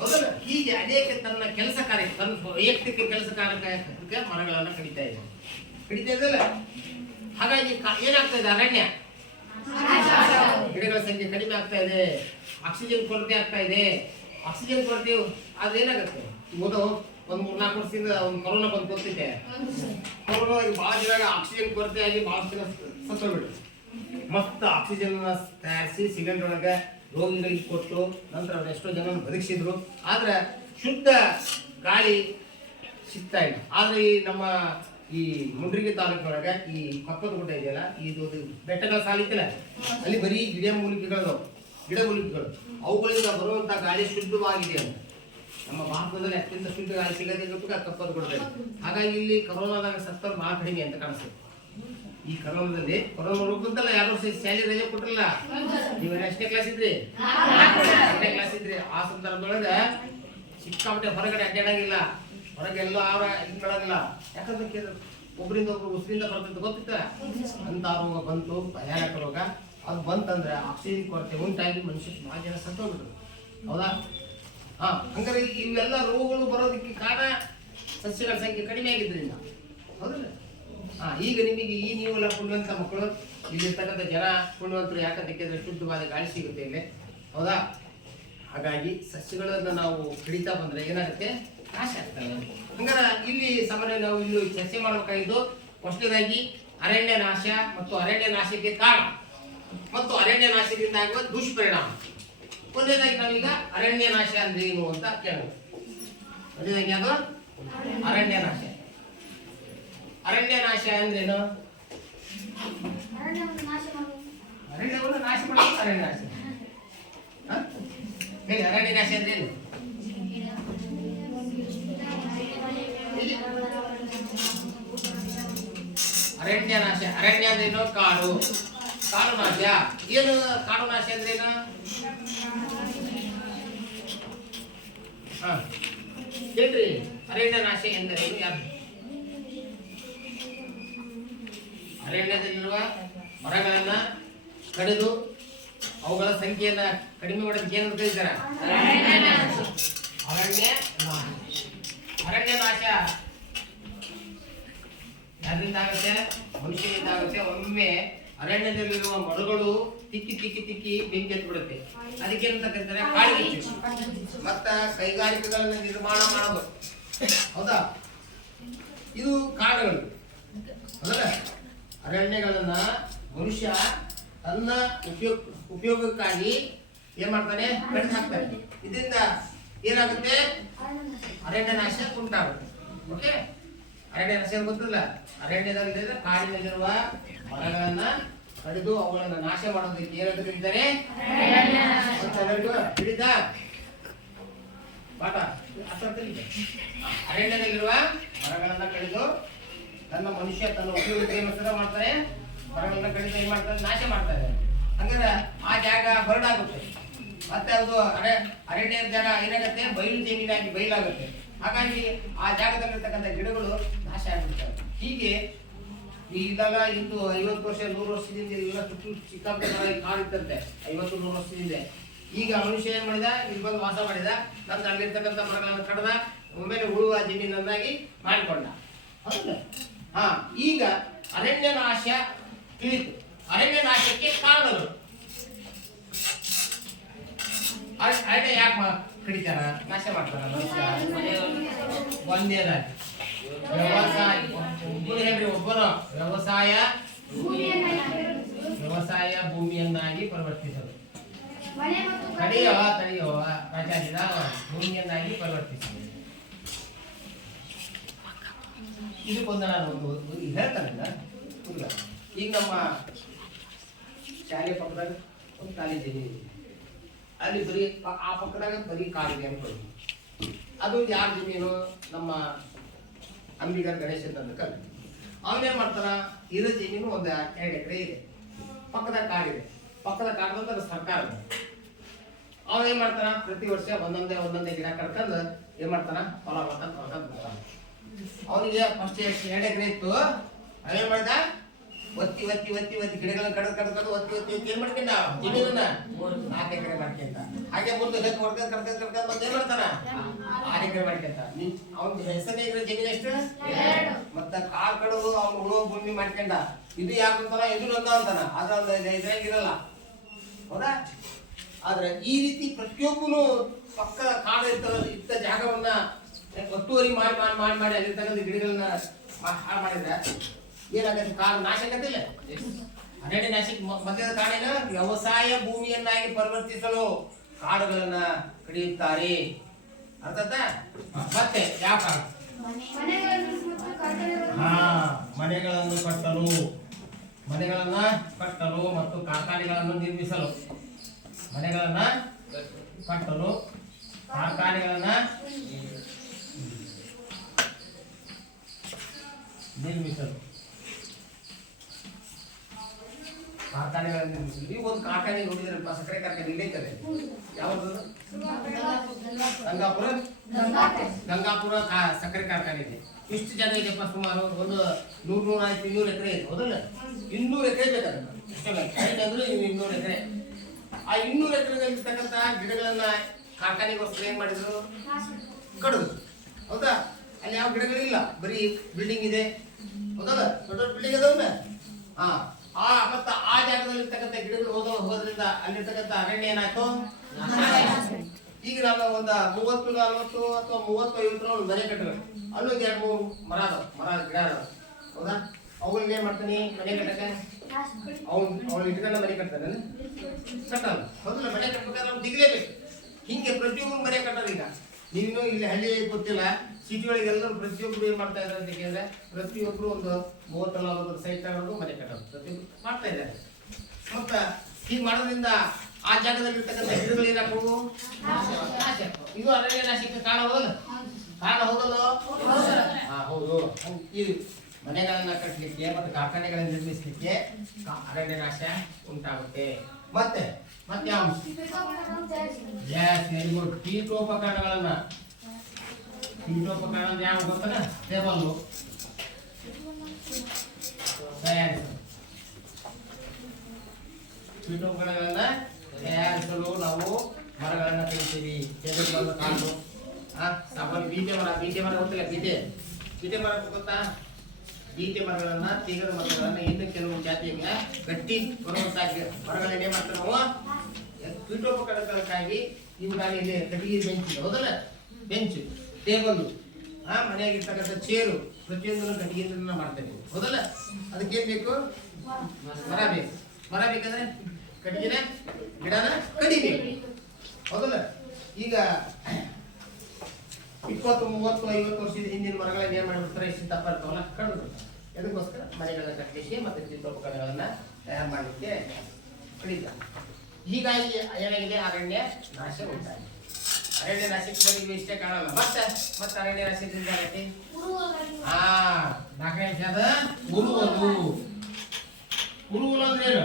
ಹೌದಲ್ಲ. ಹೀಗೆ ಅನೇಕ ತನ್ನ ಕೆಲಸ ಕಾರ್ಯ, ತನ್ನ ವೈಯಕ್ತಿಕ ಕೆಲಸ ಕಾರ್ಯಕ್ಕೆ ಮರಗಳನ್ನ ಕಡಿತಾ ಇದ್ದಲ್ಲ. ಹಾಗಾಗಿ ಏನಾಗ್ತಾ ಇದೆ, ಅರಣ್ಯ ಗಿಡಗಳ ಸಂಖ್ಯೆ ಕಡಿಮೆ ಆಗ್ತಾ ಇದೆ, ಆಕ್ಸಿಜನ್ ಕೊರತೆ ಆಗ್ತಾ ಇದೆ. ಆಕ್ಸಿಜನ್ ಕೊರತೆ ಅದೇನಾಗುತ್ತೆ, ಒಂದು 3-4 ವರ್ಷದಿಂದ ಒಂದು ಕೊರೋನಾ ಬಂದು ಗೊತ್ತಿದೆ. ಕೊರೋನಾಗಿ ಬಹಳ ಜನ ಆಕ್ಸಿಜನ್ ಕೊರತೆ ಆಗಿ ಬಹಳ ಜನ ಸತ್ತೋಗ್ಬಿಟ್ಟು, ಮಸ್ತ್ ಆಕ್ಸಿಜನ್ ತಯಾರಿಸಿ ಸಿಲಿಂಡರ್ ಒಳಗೆ ರೋಗಿಗಳಿಗೆ ಕೊಟ್ಟು ನಂತರ ಅವ್ರು ಎಷ್ಟೋ ಜನ ಬದುಕಿಸಿದ್ರು. ಆದ್ರೆ ಶುದ್ಧ ಗಾಳಿ ಸಿಗ್ತಾ ಇಲ್ಲ. ಆದ್ರೆ ಈ ನಮ್ಮ ಈ ಮುಂಡ್ರಿಗಿ ತಾಲೂಕಿನೊಳಗೆ ಈ ಕಪ್ಪತಗುಡ್ಡ ಇದೆಯಲ್ಲ, ಇದು ಬೆಟ್ಟಗಳ ಸಾಲಿತ್ತಲ್ಲ, ಅಲ್ಲಿ ಬರೀ ಗಿಡಮೂಲಿಕೆಗಳು ಅವುಗಳಿಂದ ಬರುವಂತ ಗಾಳಿ ಶುದ್ಧವಾಗಿದೆ ಅಂತ. ನಮ್ಮ ಭಾರತದಲ್ಲಿ ಅತ್ಯಂತ ಶುದ್ಧ ಗಾಳಿ ಸಿಗದೇ ಕಪ್ಪತಗುಡ್ಡ. ಹಾಗಾಗಿ ಇಲ್ಲಿ ಕೊರೋನಾದಾಗ ಸತ್ತರು ಬಹಳ ಕಡಿಮೆ ಅಂತ ಕಾಣಿಸ್ತದೆ. ಈ ಕೊರೋನಾದಲ್ಲಿ ಕೊರೋನಾ ರೋಗಂತಲ್ಲ ಯಾರು ಶಾಲೆ ರಜೆ ಕೊಟ್ಟಿರಲ್ಲ. ನೀವು ಎಷ್ಟನೇ ಕ್ಲಾಸ್ ಇದ್ರಿ? 8ನೇ ಕ್ಲಾಸ್ ಇದ್ರಿ. ಆ ಸಂದರ್ಭದೊಳಗೆ ಸಿಕ್ಕಾಪಟ್ಟೆ ಹೊರಗಡೆ ಅಡ್ಡಾಡಂಗಿಲ್ಲ, ಹೊರಗೆಲ್ಲ ಅವರ ಇಟ್ಕೊಳ್ಳಂಗಿಲ್ಲ. ಯಾಕಂದ್ರೆ ಒಬ್ಬರಿಂದ ಒಬ್ರು ಉಸಿರಿಂದ ಬರ್ತಂತ ಗೊತ್ತಿತ್ತ. ಅಂತ ರೋಗ ಬಂತು, ಭಯಾನಕ ರೋಗ. ಅದು ಬಂತಂದ್ರೆ ಆಕ್ಸಿಜನ್ ಕೊರತೆ ಉಂಟಾಗಿ ಮನುಷ್ಯ ಭಾಳ ಜನ ಸತ್ತೋಗ್ಬಿಟ್ರು. ಹೌದಾ? ಹಂಗಾರೆ ಇವೆಲ್ಲ ರೋಗಗಳು ಬರೋದಕ್ಕೆ ಕಾರಣ ಸಸ್ಯಗಳ ಸಂಖ್ಯೆ ಕಡಿಮೆ ಆಗಿದ್ರಿಂದ. ಹೌದಲ್ಲ? ಈಗ ನಿಮಗೆ ನೀವೆಲ್ಲ ಪುಣ್ಯವಂತ ಮಕ್ಕಳು, ಇಲ್ಲಿರ್ತಕ್ಕಂಥ ಜನ ಪುಣ್ಯವಂತರು. ಯಾಕಂದ್ರೆ ಶುದ್ಧವಾದ ಗಾಳಿ ಸಿಗುತ್ತೆ ಇಲ್ಲಿ. ಹೌದಾ? ಹಾಗಾಗಿ ಸಸ್ಯಗಳನ್ನು ನಾವು ಕಡಿತಾ ಬಂದ್ರೆ ಏನಾಗುತ್ತೆ, ನಾಶ ಆಗ್ತದೆ. ಹಂಗಾರೆ ಇಲ್ಲಿ ಸಾಮಾನ್ಯ ನಾವು ಇಲ್ಲಿ ಚರ್ಚೆ ಮಾಡಬೇಕಾಗಿದ್ದು ಫಸ್ಟ್ನೇದಾಗಿ ಅರಣ್ಯ ನಾಶ ಮತ್ತು ಅರಣ್ಯ ನಾಶಕ್ಕೆ ಕಾರಣ ಮತ್ತು ಅರಣ್ಯ ನಾಶದಿಂದ ಆಗುವ ದುಷ್ಪರಿಣಾಮ. ಒಂದೇದಾಗಿ ನಾವೀಗ ಅರಣ್ಯ ನಾಶ ಅಂದ್ರೆ ಏನು ಅಂತ ಕೇಳೋಣ. ಒಂದೇದಾಗಿ ಅದು ಅರಣ್ಯ ನಾಶ. ಅರಣ್ಯ ನಾಶ ಅಂದ್ರೇನು? ಅರಣ್ಯವನ್ನು ನಾಶ ಮಾಡೋದು ಅರಣ್ಯ ನಾಶ. ಹೇಳಿ, ಅರಣ್ಯ ನಾಶ ಅಂದ್ರೇನು? ಅರಣ್ಯ ನಾಶ, ಅರಣ್ಯ ಅಂದ್ರೇನು? ಕಾಡು ನಾಶ. ಏನು ಕಾಡು ನಾಶ ಅಂದ್ರೇನು? ಹೇಳ್ರಿ, ಅರಣ್ಯ ನಾಶ ಎಂದರೇನು? ಯಾರು? ಅರಣ್ಯದಲ್ಲಿರುವ ಮರಗಳನ್ನ ಕಡಿದು ಅವುಗಳ ಸಂಖ್ಯೆಯನ್ನ ಕಡಿಮೆ ಮಾಡೋದಕ್ಕೆ ಏನು ಕರೀತಾರೆ? ಅರಣ್ಯ ನಾಶ ಯಾರಿಂದ ಆಗುತ್ತೆ? ಮನುಷ್ಯನಿಂದ ಆಗುತ್ತೆ. ಒಮ್ಮೆ ಅರಣ್ಯದಲ್ಲಿರುವ ಮರಗಳು ತಿಕ್ಕಿ ಬೆಂಕಿ ಎತ್ಬಿಡುತ್ತೆ. ಅದಕ್ಕೆ ಅಂತ ಕರೀತಾರೆ ಕಾಡ್ಗಿಚ್ಚು. ಮತ್ತ ಕೈಗಾರಿಕೆಗಳನ್ನ ನಿರ್ಮಾಣ ಮಾಡೋದು. ಹೌದಾ? ಇದು ಕಾಡುಗಳು. ಹೌದಲ್ಲ? ಅರಣ್ಯಗಳನ್ನ ಮನುಷ್ಯ ತನ್ನ ಉಪಯೋಗಕ್ಕಾಗಿ ಏನ್ ಮಾಡ್ತಾನೆ? ಕಡಿದು ಹಾಕ್ತಾನೆ. ಇದರಿಂದ ಏನಾಗುತ್ತೆ? ಅರಣ್ಯ ನಾಶ ಉಂಟಾಗುತ್ತೆ. ಓಕೆ? ಅರಣ್ಯ ನಾಶ ಗೊತ್ತಿಲ್ಲ. ಅರಣ್ಯದಲ್ಲಿ ಕಾಡಿನಲ್ಲಿರುವ ಮರಗಳನ್ನ ಕಡಿದು ಅವುಗಳನ್ನ ನಾಶ ಮಾಡೋದಕ್ಕೆ ಏನಂತ ಕರೀತಾರೆ? ಹಿಡಿದ ಪಾಠ. ಅರಣ್ಯದಲ್ಲಿರುವ ಮರಗಳನ್ನ ಕಡಿದು ತನ್ನ ಮನುಷ್ಯ ತನ್ನ ಉಪಯೋಗಕ್ಕೆ ಮಾಡ್ತಾರೆ. ಮರಗಳನ್ನ ಕಡಿದು ಏನ್ ಮಾಡ್ತಾರೆ? ನಾಶ ಮಾಡ್ತಾರೆ. ಹಂಗಾರೆ ಆ ಜಾಗ ಬರಡಾಗುತ್ತೆ. ಮತ್ತೆ ಅದು ಅರಣ್ಯ ಜಾಗ ಏನಾಗುತ್ತೆ? ಬಯಲು ಜಮೀನಾಗಿ ಬಯಲಾಗುತ್ತೆ. ಹಾಗಾಗಿ ಆ ಜಾಗದಲ್ಲಿರ್ತಕ್ಕಂಥ ಗಿಡಗಳು ನಾಶ ಆಗ್ಬಿಡ್ತವೆ. ಹೀಗೆ ಇದೆಲ್ಲ ಇಂದು 50 ವರ್ಷ 100 ವರ್ಷದಿಂದ ಇವೆಲ್ಲ ಚಿಕ್ಕಪುಟ್ಟ ಕಾಡಿತ್ತಂತೆ. 50-100 ವರ್ಷದಿಂದ. ಈಗ ಮನುಷ್ಯ ಏನ್ ಮಾಡಿದ? ಇಲ್ಲಿ ಬಂದು ವಾಸ ಮಾಡಿದ. ನಂತರ ಅಲ್ಲಿರ್ತಕ್ಕಂಥ ಮರಗಳನ್ನು ಕಡ್ದ ಒಮ್ಮೆಲೆ ಉಳುವ ಜಮೀನನ್ನಾಗಿ ಮಾಡಿಕೊಂಡ. ಹೌದಾ? ಈಗ ಅರಣ್ಯ ನಾಶ ತಿಳಿತು. ಅರಣ್ಯ ನಾಶಕ್ಕೆ ಕಾರಣಗಳು. ಅರಣ್ಯ ಯಾಕೆ ಕಡಿತಾರ, ನಾಶ ಮಾಡ್ತಾರ? ಒಂದೇದಾಗಿ ಒಬ್ಬರು ವ್ಯವಸಾಯ ಭೂಮಿಯನ್ನಾಗಿ ಪರಿವರ್ತಿಸಲು, ತಡೆಯುವ ರಾಜಾಜಿನ ಭೂಮಿಯನ್ನಾಗಿ ಪರಿವರ್ತಿಸಲು. ಇದಕ್ಕೊಂದು ನಾನು ಹೇಳ್ತಾನಿಲ್ಲ. ಈಗ ನಮ್ಮ ಶಾಲೆ ಪಕ್ಕದಾಗ ಒಂದು ಕಾಲೇಜ್ ಇದೆ. ಅಲ್ಲಿ ಬರೀ ಆ ಪಕ್ಕದಾಗ ಬರೀ ಕಾಡಿದೆ ಅನ್ಕೊಳ್ಳಿ. ಅದು ಯಾರ ಜಮೀನು? ನಮ್ಮ ಅಂಬಿಗರ್ ಗಣೇಶ್ ಅಂತ ಕಲ್ಲು. ಅವನೇನ್ ಮಾಡ್ತಾನ, ಇರೋ ಜಮೀನು ಒಂದು 2 ಎಕರೆ ಇದೆ, ಪಕ್ಕದ ಕಾಡಿದೆ, ಪಕ್ಕದ ಕಾಡದಂದ್ರೆ ಸರ್ಕಾರ. ಅವನೇನ್ ಮಾಡ್ತಾನ, ಪ್ರತಿ ವರ್ಷ ಒಂದೊಂದೇ ಗಿಡ ಕಟ್ಕೊಂಡು ಏನ್ ಮಾಡ್ತಾನ, ಹೊಲ ಬರ್ತಾನ ಬರ್ತಾನ. ಅವನಿಗೆ ಫಸ್ಟ್ 2 ಎಕರೆ ಇತ್ತು, ಅವೇನ್ ಮಾಡಿದ, ಒತ್ತಿ ಗಿಡಗಳನ್ನ ಕಡ್ದು ಒತ್ತಿ ಏನ್ ಮಾಡ್ಕೊಂಡ, ಜಮೀನನ್ನ 4 ಎಕರೆ ಮಾಡ್ಕೊಂಡ. ಹಾಗೆ ಮುಂದೆ ಕಡ್ಕೊಂಡ್ ಮತ್ತೆ ಏನ್ ಮಾಡ್ತಾನ, 6 ಎಕರೆ ಮಾಡ್ಕೊಂತ. ಅವ್ನ ಹೆಸರೇ ಇದ್ರೆ ಜಮೀನು ಎಷ್ಟು, ಮತ್ತ ಕಾಲ್ ಕಡದು ಅವ್ನು ಉಳುವ ಭೂಮಿ ಮಾಡ್ಕೊಂಡ. ಇದು ಯಾಕಂತಾನ, ಇದು ನಂದ ಅಂತಾನ, ಆದ್ರೆ ಒಂದು ಇದ್ರಾಗ ಇರಲ್ಲ, ಹೌದಾ? ಆದ್ರೆ ಈ ರೀತಿ ಪ್ರತಿಯೊಬ್ಬನು ಪಕ್ಕದ ಕಾಡು ಇತ್ತ ಜಾಗವನ್ನ ಒತ್ತುವರಿ ಮಾಡಿ ಅಲ್ಲಿರ್ತಕ್ಕಂಥ ಗಿಡಗಳನ್ನ ಹಾಳು ಮಾಡಿದ್ರೆ ಏನಾಗತ್ತೆ, ಕಾಡು ನಾಶ ಆಗತ್ತಿಲ್ಲ. ಅರಣ್ಯ ನಾಶಕ್ಕೆ ಮಧ್ಯದ ಕಾಡಿನ ವ್ಯವಸಾಯ ಭೂಮಿಯನ್ನಾಗಿ ಪರಿವರ್ತಿಸಲು ಕಾಡುಗಳನ್ನ ಕಡಿಯುತ್ತಾರೆ. ಅರ್ಥಾತ? ಮತ್ತೆ ಯಾವ ಕಾಡು? ಮನೆಗಳನ್ನು ಕಟ್ಟಲು ಮತ್ತು ಕಾರ್ಖಾನೆಗಳನ್ನು ನಿರ್ಮಿಸಲು. ಮನೆಗಳನ್ನ ಕಟ್ಟಲು, ಕಾರ್ಖಾನೆಗಳನ್ನ ನಿರ್ಮಿಸಲು. ನೀವು ಒಂದು ಕಾರ್ಖಾನೆ ನೋಡಿದ್ರಪ್ಪ, ಸಕ್ಕರೆ ಕಾರ್ಖಾನೆ ಇಲ್ಲೇ ಇರ್ತದೆ. ಯಾವುದು? ಗಂಗಾಪುರ ಸಕ್ಕರೆ ಕಾರ್ಖಾನೆ ಇದೆ. ಎಷ್ಟು ಜಾಗ ಇದೆಯಪ್ಪ? ಸುಮಾರು ಒಂದು 100-200 ಎಕರೆ ಇದೆ, ಹೌದಲ್ಲ? 200 ಎಕರೆ ಬೇಕಾದ್ರೆ ಅಂದ್ರೆ 200 ಎಕರೆ. ಆ 200 ಎಕರೆಗಳಿರ್ತಕ್ಕಂಥ ಗಿಡಗಳನ್ನ ಕಾರ್ಖಾನೆಗೋಸ್ಕರ ಏನ್ ಮಾಡಿದ್ರು, ಕಡಿದು. ಹೌದಾ? ಅಲ್ಲಿ ಯಾವ ಗಿಡಗಳಿಲ್ಲ, ಬರೀ ಬಿಲ್ಡಿಂಗ್ ಇದೆ, ಹೌದಲ್ಲ? ದೊಡ್ಡ ಬಿಲ್ಡಿಂಗ್ ಅದಾವಲ್ಲ. ಮತ್ತ ಆ ಜಾಗದಲ್ಲಿರ್ತಕ್ಕಂಥ ಗಿಡಗಳು ಹೋಗೋದ್ರಿಂದ ಅಲ್ಲಿರ್ತಕ್ಕಂಥ ಅರಣ್ಯ ಏನಾಯ್ತು, ಈಗ ನಾವು ಒಂದು 30-40 ಅಥವಾ 30-50 ಒಂದು ಮನೆ ಕಟ್ಟಬೇಕು. ಅಲ್ಲೊಂದು 2-3 ಮರ ಗಿಡ ಅದಾವ, ಹೌದಾ? ಅವ್ರಿಗೆ ಏನ್ ಮಾಡ್ತಾನೆ, ಮನೆ ಕಟ್ಟಕ್ಕೆ ಅವ್ನು ಇಟ್ಕೊಂಡ ಮನೆ ಕಟ್ತಾನೆ, ಕಟ್ಟಲ್ಲ, ಹೌದಲ್ಲ? ಮನೆ ಕಟ್ಬೇಕಾದ್ರೆ ಅವ್ನು ದಿಗ್ಲೇಬೇಕು. ಹಿಂಗೆ ಪ್ರತಿಯೊಬ್ಬರು ಮನೆ ಕಟ್ಟೋದು. ಈಗ ನೀನು ಇಲ್ಲಿ ಹಳ್ಳಿ ಗೊತ್ತಿಲ್ಲ, ಸಿಟಿ ಒಳಗೆ ಎಲ್ಲರೂ ಪ್ರತಿಯೊಬ್ಬರು ಏನ್ ಮಾಡ್ತಾ ಇದ್ದಾರೆ ಅಂತ ಕೇಳಿದ್ರೆ, ಪ್ರತಿಯೊಬ್ರು ಒಂದು 30-40 ಸೈಟ್ ತಗೊಂಡು ಮನೆ ಕಟ್ಟೋದು ಪ್ರತಿಯೊಬ್ರು ಮಾಡ್ತಾ ಇದ್ದಾರೆ. ಮತ್ತ ಹೀಗೆ ಮಾಡೋದ್ರಿಂದ ಆ ಜಾಗದಲ್ಲಿರ್ತಕ್ಕಂಥ ಗಿಡಗಳು ಏನಾಗ್ತವು, ಇದು ಅರಣ್ಯ ನಾಶಕ್ಕೆ ಕಾರಣ ಹೌದಲ್ಲ? ಹೌದು. ಈ ಮನೆಗಳನ್ನ ಕಟ್ಟಲಿಕ್ಕೆ ಮತ್ತು ಕಾರ್ಖಾನೆಗಳನ್ನ ನಿರ್ಮಿಸಲಿಕ್ಕೆ ಅರಣ್ಯ ನಾಶ ಉಂಟಾಗುತ್ತೆ. ಮತ್ತೆ ಯಾವ ಪೀಠೋಪಕರಣಗಳನ್ನ ಯಾವ ಗೊತ್ತಾಗ, ಟೇಬಲ್ ತಯಾರಿಸಲು. ಪೀಠೋಪಕರಣಗಳನ್ನ ತಯಾರಿಸಲು ನಾವು ಮರಗಳನ್ನ ಕಡಿತೀವಿ. ಟೇಬಲ್ಗಳನ್ನ ಕಾಣು, ಸಾಮಾನ್ಯ ಬೀಟೆ ಮರ ಗೊತ್ತಿಲ್ಲ? ಬೀಟೆ ಮರ ಗೊತ್ತಾ? ಬೀಟೆ ಮರಗಳನ್ನ, ತೀಗದ ಮರಗಳನ್ನ, ಇನ್ನು ಕೆಲವು ಜಾತಿಯ ಗಟ್ಟಿ ಬರುವಂತ ಮರಗಳನ್ನ ಏನ್ ಮಾಡ್ತಾರೆ ನಾವು ಪೀಠೋಪಕರಣಕ್ಕಾಗಿ ಇವುಗಾಗಿ ಇಲ್ಲಿ ಕಟ್ಟಿಗೆ ಬೆಂಚ್, ಹೌದಲ್ಲ? ಬೆಂಚ್, ಟೇಬಲ್, ಮನೆಯಾಗಿರ್ತಕ್ಕಂಥ ಚೇರು, ಪ್ರತಿಯೊಂದನ್ನು ಕಟ್ಟಿಗೆಯಿಂದ ಮಾಡ್ತೇವೆ, ಹೌದಲ್ಲ? ಅದಕ್ಕೆ ಏನ್ ಬೇಕು? ಮರ ಬೇಕು. ಮರ ಬೇಕಂದ್ರೆ ಕಟ್ಟಿಗೆನ ಗಿಡನ ಕಡಿಬೇಕು, ಹೌದಲ್ಲ? ಈಗ 20-30-50 ವರ್ಷದ ಹಿಂದಿನ ಮರಗಳನ್ನ ಏನ್ ಮಾಡಿಬಿಡ್ತಾರೆ, ಇಷ್ಟು ದಪ್ಪ ಇರ್ತಾವಲ್ಲ, ಕಡಿದು ಬಿಡ್ತಾರೆ. ಅದಕ್ಕೋಸ್ಕರ ಮನೆಗಳನ್ನ ಕಟ್ಟಲಿಕ್ಕೆ ಮತ್ತು ಪೀಠೋಪಕರಣಗಳನ್ನ ತಯಾರು ಮಾಡಲಿಕ್ಕೆ ಕಡಿತಾರೆ. ಹೀಗಾಗಿ ಏನಾಗಿದೆ, ಅರಣ್ಯ ನಾಶ ಉಂಟಾಗಿದೆ. ಅರಣ್ಯ ನಾಶಕ್ಕೆ ಬರೀ ಇಷ್ಟೇ ಕಾಣಲ್ಲ, ಮತ್ತೆ ಅರಣ್ಯ ನಾಶದಿಂದ ಆಗೈತಿ 4ನೇ ವಿಷಯದ ಉರುವಲು ಅಂದ್ರೆ ಏನು?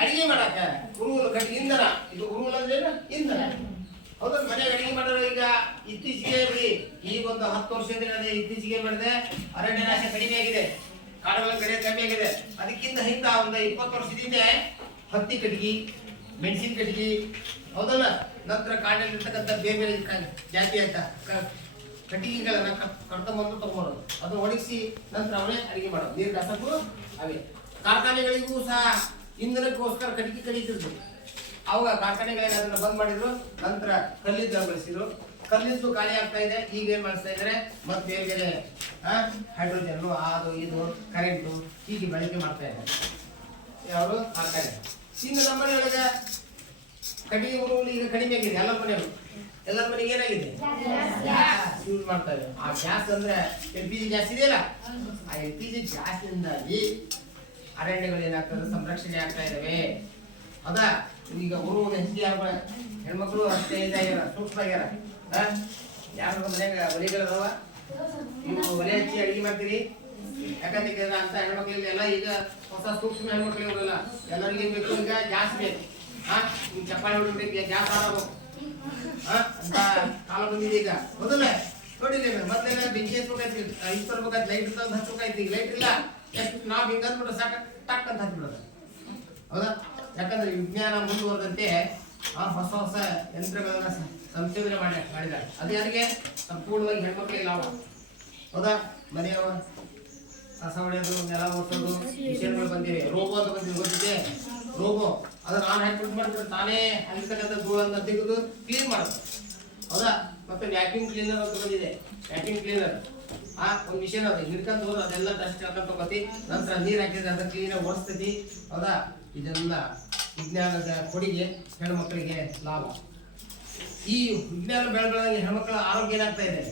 ಅಡಿಗೆ ಮಾಡಾಕ ಉರುವಲು, ಕಟ್ಟಿ ಇಂಧನ. ಇದು ಉರುವಲು ಅಂದ್ರೆ ಏನು? ಇಂಧನ, ಹೌದಾ? ಮನೆಗೆ ಅಡಿಗೆ ಮಾಡೋರು ಈಗ ಇತ್ತೀಚೆಗೆ ಈಗ ಒಂದು 10 ವರ್ಷದಿಂದ ಇತ್ತೀಚೆಗೆ ಮಾಡಿದೆ ಅರಣ್ಯ ನಾಶ ಕಡಿಮೆ ಆಗಿದೆ, ಕಾಡುಗಳ ಕಡೆ ಕಡಿಮೆ ಆಗಿದೆ. ಅದಕ್ಕಿಂತ ಹಿಂದೆ ಒಂದು 20 ವರ್ಷದಿಂದ ಹತ್ತಿ ಕಟ್ಟಿಗೆ, ಮೆಣಸಿನ ಕಟ್ಟಿಗೆ, ಹೌದಲ್ಲ? ನಂತರ ಕಾಡಿನಲ್ಲಿರ್ತಕ್ಕಂಥ ಬೇರೆ ಜಾತಿ ಆಯ್ತಾ ಕಟ್ಟಿಗೆಗಳನ್ನ ಕಡ್ಕೊಂಡ್ಬಂದು ತಗೊಂಡೋದು, ಅದನ್ನ ಒಣಗಿಸಿ ನಂತರ ಅವನೇ ಅಡಿಗೆ ಮಾಡೋದು. ನೀರು ಕಸಕ್ಕೂ ಅವೇ. ಕಾರ್ಖಾನೆಗಳಿಗೂ ಸಹ ಇಂಧನಕ್ಕೋಸ್ಕರ ಕಟ್ಟಿಗೆ ಕಡಿತಿದ್ರು. ಅವಾಗ ಕಾರ್ಖಾನೆಗಳಿಗೆ ಅದನ್ನ ಬಂದ್ ಮಾಡಿದ್ರು. ನಂತರ ಕಲ್ಲಿದ್ದು ಬಳಸಿದ್ರು. ಕಲ್ಲಿದ್ದು ಖಾಲಿ ಆಗ್ತಾ ಇದೆ. ಈಗ ಏನ್ ಮಾಡಿಸ್ತಾ ಇದ್ದಾರೆ, ಮತ್ತೆ ಬೇರೆ ಬೇರೆ ಹೈಡ್ರೋಜನ್, ಅದು ಇದು ಕರೆಂಟು ಹೀಗೆ ಬಳಕೆ ಮಾಡ್ತಾ ಇದ್ದಾರೆ ಯಾರು ಕಾರ್ಖಾನೆ. ಇನ್ನು ನಮ್ಮ ಮನೆಯೊಳಗೆ ಕಟ್ಟಿಗೆ ಉರುವಲು ಈಗ ಕಡಿಮೆ ಆಗಿದೆ. ಎಲ್ಲರ ಮನೆಗೆ ಏನಾಗಿದೆ, ಗ್ಯಾಸ್ ಯೂಸ್ ಮಾಡ್ತಾ ಇದ್ದಾರೆ. ಆ ಗ್ಯಾಸ್ ಅಂದ್ರೆ LPG ಗ್ಯಾಸ್ ಇದೆಯಲ್ಲ, ಆ LPG ಗ್ಯಾಸ್ನಿಂದಾಗಿ ಅರಣ್ಯಗಳು ಏನಾಗ್ತದೆ, ಸಂರಕ್ಷಣೆ ಆಗ್ತಾ ಇದಾವೆ. ಹೌದಾ? ಈಗ ಉರುವಲು ಹೆಚ್ಚಿಗೆ ಆಗ್ಬಾರ, ಹೆಣ್ಮಕ್ಳು ಅಷ್ಟೇ ಇದಾಗ್ಯಾರ, ಸೂಕ್ಷ್ಮ ಆಗ್ಯಾರ. ಯಾರ ಮನ್ಯಾಗ ಒಲೆಗಳದಾವ, ನೀವು ಒಲೆ ಹಚ್ಚಿ ಅಡಿಗೆ ಮಾಡ್ತೀರಿ, ಯಾಕಂದ್ರೆ ಅಂತ ಹೆಣ್ಮಕ್ಳಿಗೆ ಎಲ್ಲ ಈಗ ಹೊಸ ಸೂಕ್ಷ್ಮ ಹೆಣ್ಮಕ್ಳಿಗೆ ಇರಲ್ಲ, ಎಲ್ಲರಿಗೂ ಬೇಕು ಈಗ ಗ್ಯಾಸ್ ಬೇಕು. ಈಗ ಚಪ್ಪಾಳಿ ಹೊಡಿಬೇಕು, ಗ್ಯಾಸ್ ಆಡಬೇಕು ಅಂತ ಕಾಲ ಬಂದಿದೆ ಈಗ. ಮೊದಲ ನೋಡಿಲ್ಲ ಮೊದಲೆಲ್ಲ ಬೆಂಕಿ ಹಚ್ಬೇಕಾಯ್ತು, ಇದು ತರ್ಬೇಕಾಯ್ತು, ಲೈಟ್ ತಂದು ಹಚ್ಬೇಕಾಯ್ತು. ಈಗ ಲೈಟ್ ಇಲ್ಲ, ಎಷ್ಟು ನಾವು ಹಿಂಗೆ ಅಂದ್ಬಿಟ್ರೆ ಸಾಕ ಟಕ್ ಅಂತ ಹಚ್ಬಿಡೋದು. ಹೌದಾ? ಯಾಕಂದ್ರೆ ವಿಜ್ಞಾನ ಮುಂದುವರೆದಂತೆ ಹೊಸ ಹೊಸ ಯಂತ್ರಗಳನ್ನ ಸಂಶೋಧನೆ ಮಾಡಿದ್ದಾರೆ. ಅದು ಯಾರಿಗೆ? ಸಂಪೂರ್ಣವಾಗಿ ಹೆಣ್ಮಕ್ಳಿಗೆ ಲಾಭ. ಹೌದಾ? ಮನೆಯ ಕಸ ಹೊಡೆಯೋದು, ನೆಲ ಒರೆಸೋದು ಮಿಷನ್ಗಳು ಬಂದಿವೆ. ರೋಬೋ ಅಂತ ಬಂದಿದೆ, ಗೊತ್ತಿದೆ ರೋಬೋ. ಅದನ್ನ ನಾನು ಹಾಕಿ ಮಾಡ್ತಾರೆ, ತಾನೇ ಅಲ್ಲಿರ್ತಕ್ಕಂಥ ಧೂಳನ್ನು ತೆಗೆದು ಕ್ಲೀನ್ ಮಾಡೋದು. ಹೌದಾ? ಮತ್ತೆ ವ್ಯಾಕ್ಯೂಮ್ ಕ್ಲೀನರ್ ಅಂತ ಬಂದಿದೆ. ವ್ಯಾಕ್ಯೂಮ್ ಕ್ಲೀನರ್ ಒಂದು ಮಿಷನ್ ಅದ, ಹಿಡ್ಕೊಂಡು ಹೋದ್ರೆ ಅದೆಲ್ಲ ಡಸ್ಟ್ ಹಾಕೊಂಡು ತಗೋತಿ, ನಂತರ ನೀರು ಹಾಕಿದ್ರೆ ಅದನ್ನ ಕ್ಲೀನಾಗಿ ಒರೆಸ್ತೈತಿ. ಹೌದಾ? ಇದೆಲ್ಲ ವಿಜ್ಞಾನದ ಕೊಡುಗೆ ಹೆಣ್ಮಕ್ಳಿಗೆ ಲಾಭ. ಈ ವಿಜ್ಞಾನ ಬೆಳೆದಂಗೆ ಹೆಣ್ಮಕ್ಳ ಆರೋಗ್ಯ ಏನಾಗ್ತಾ ಇದೆ?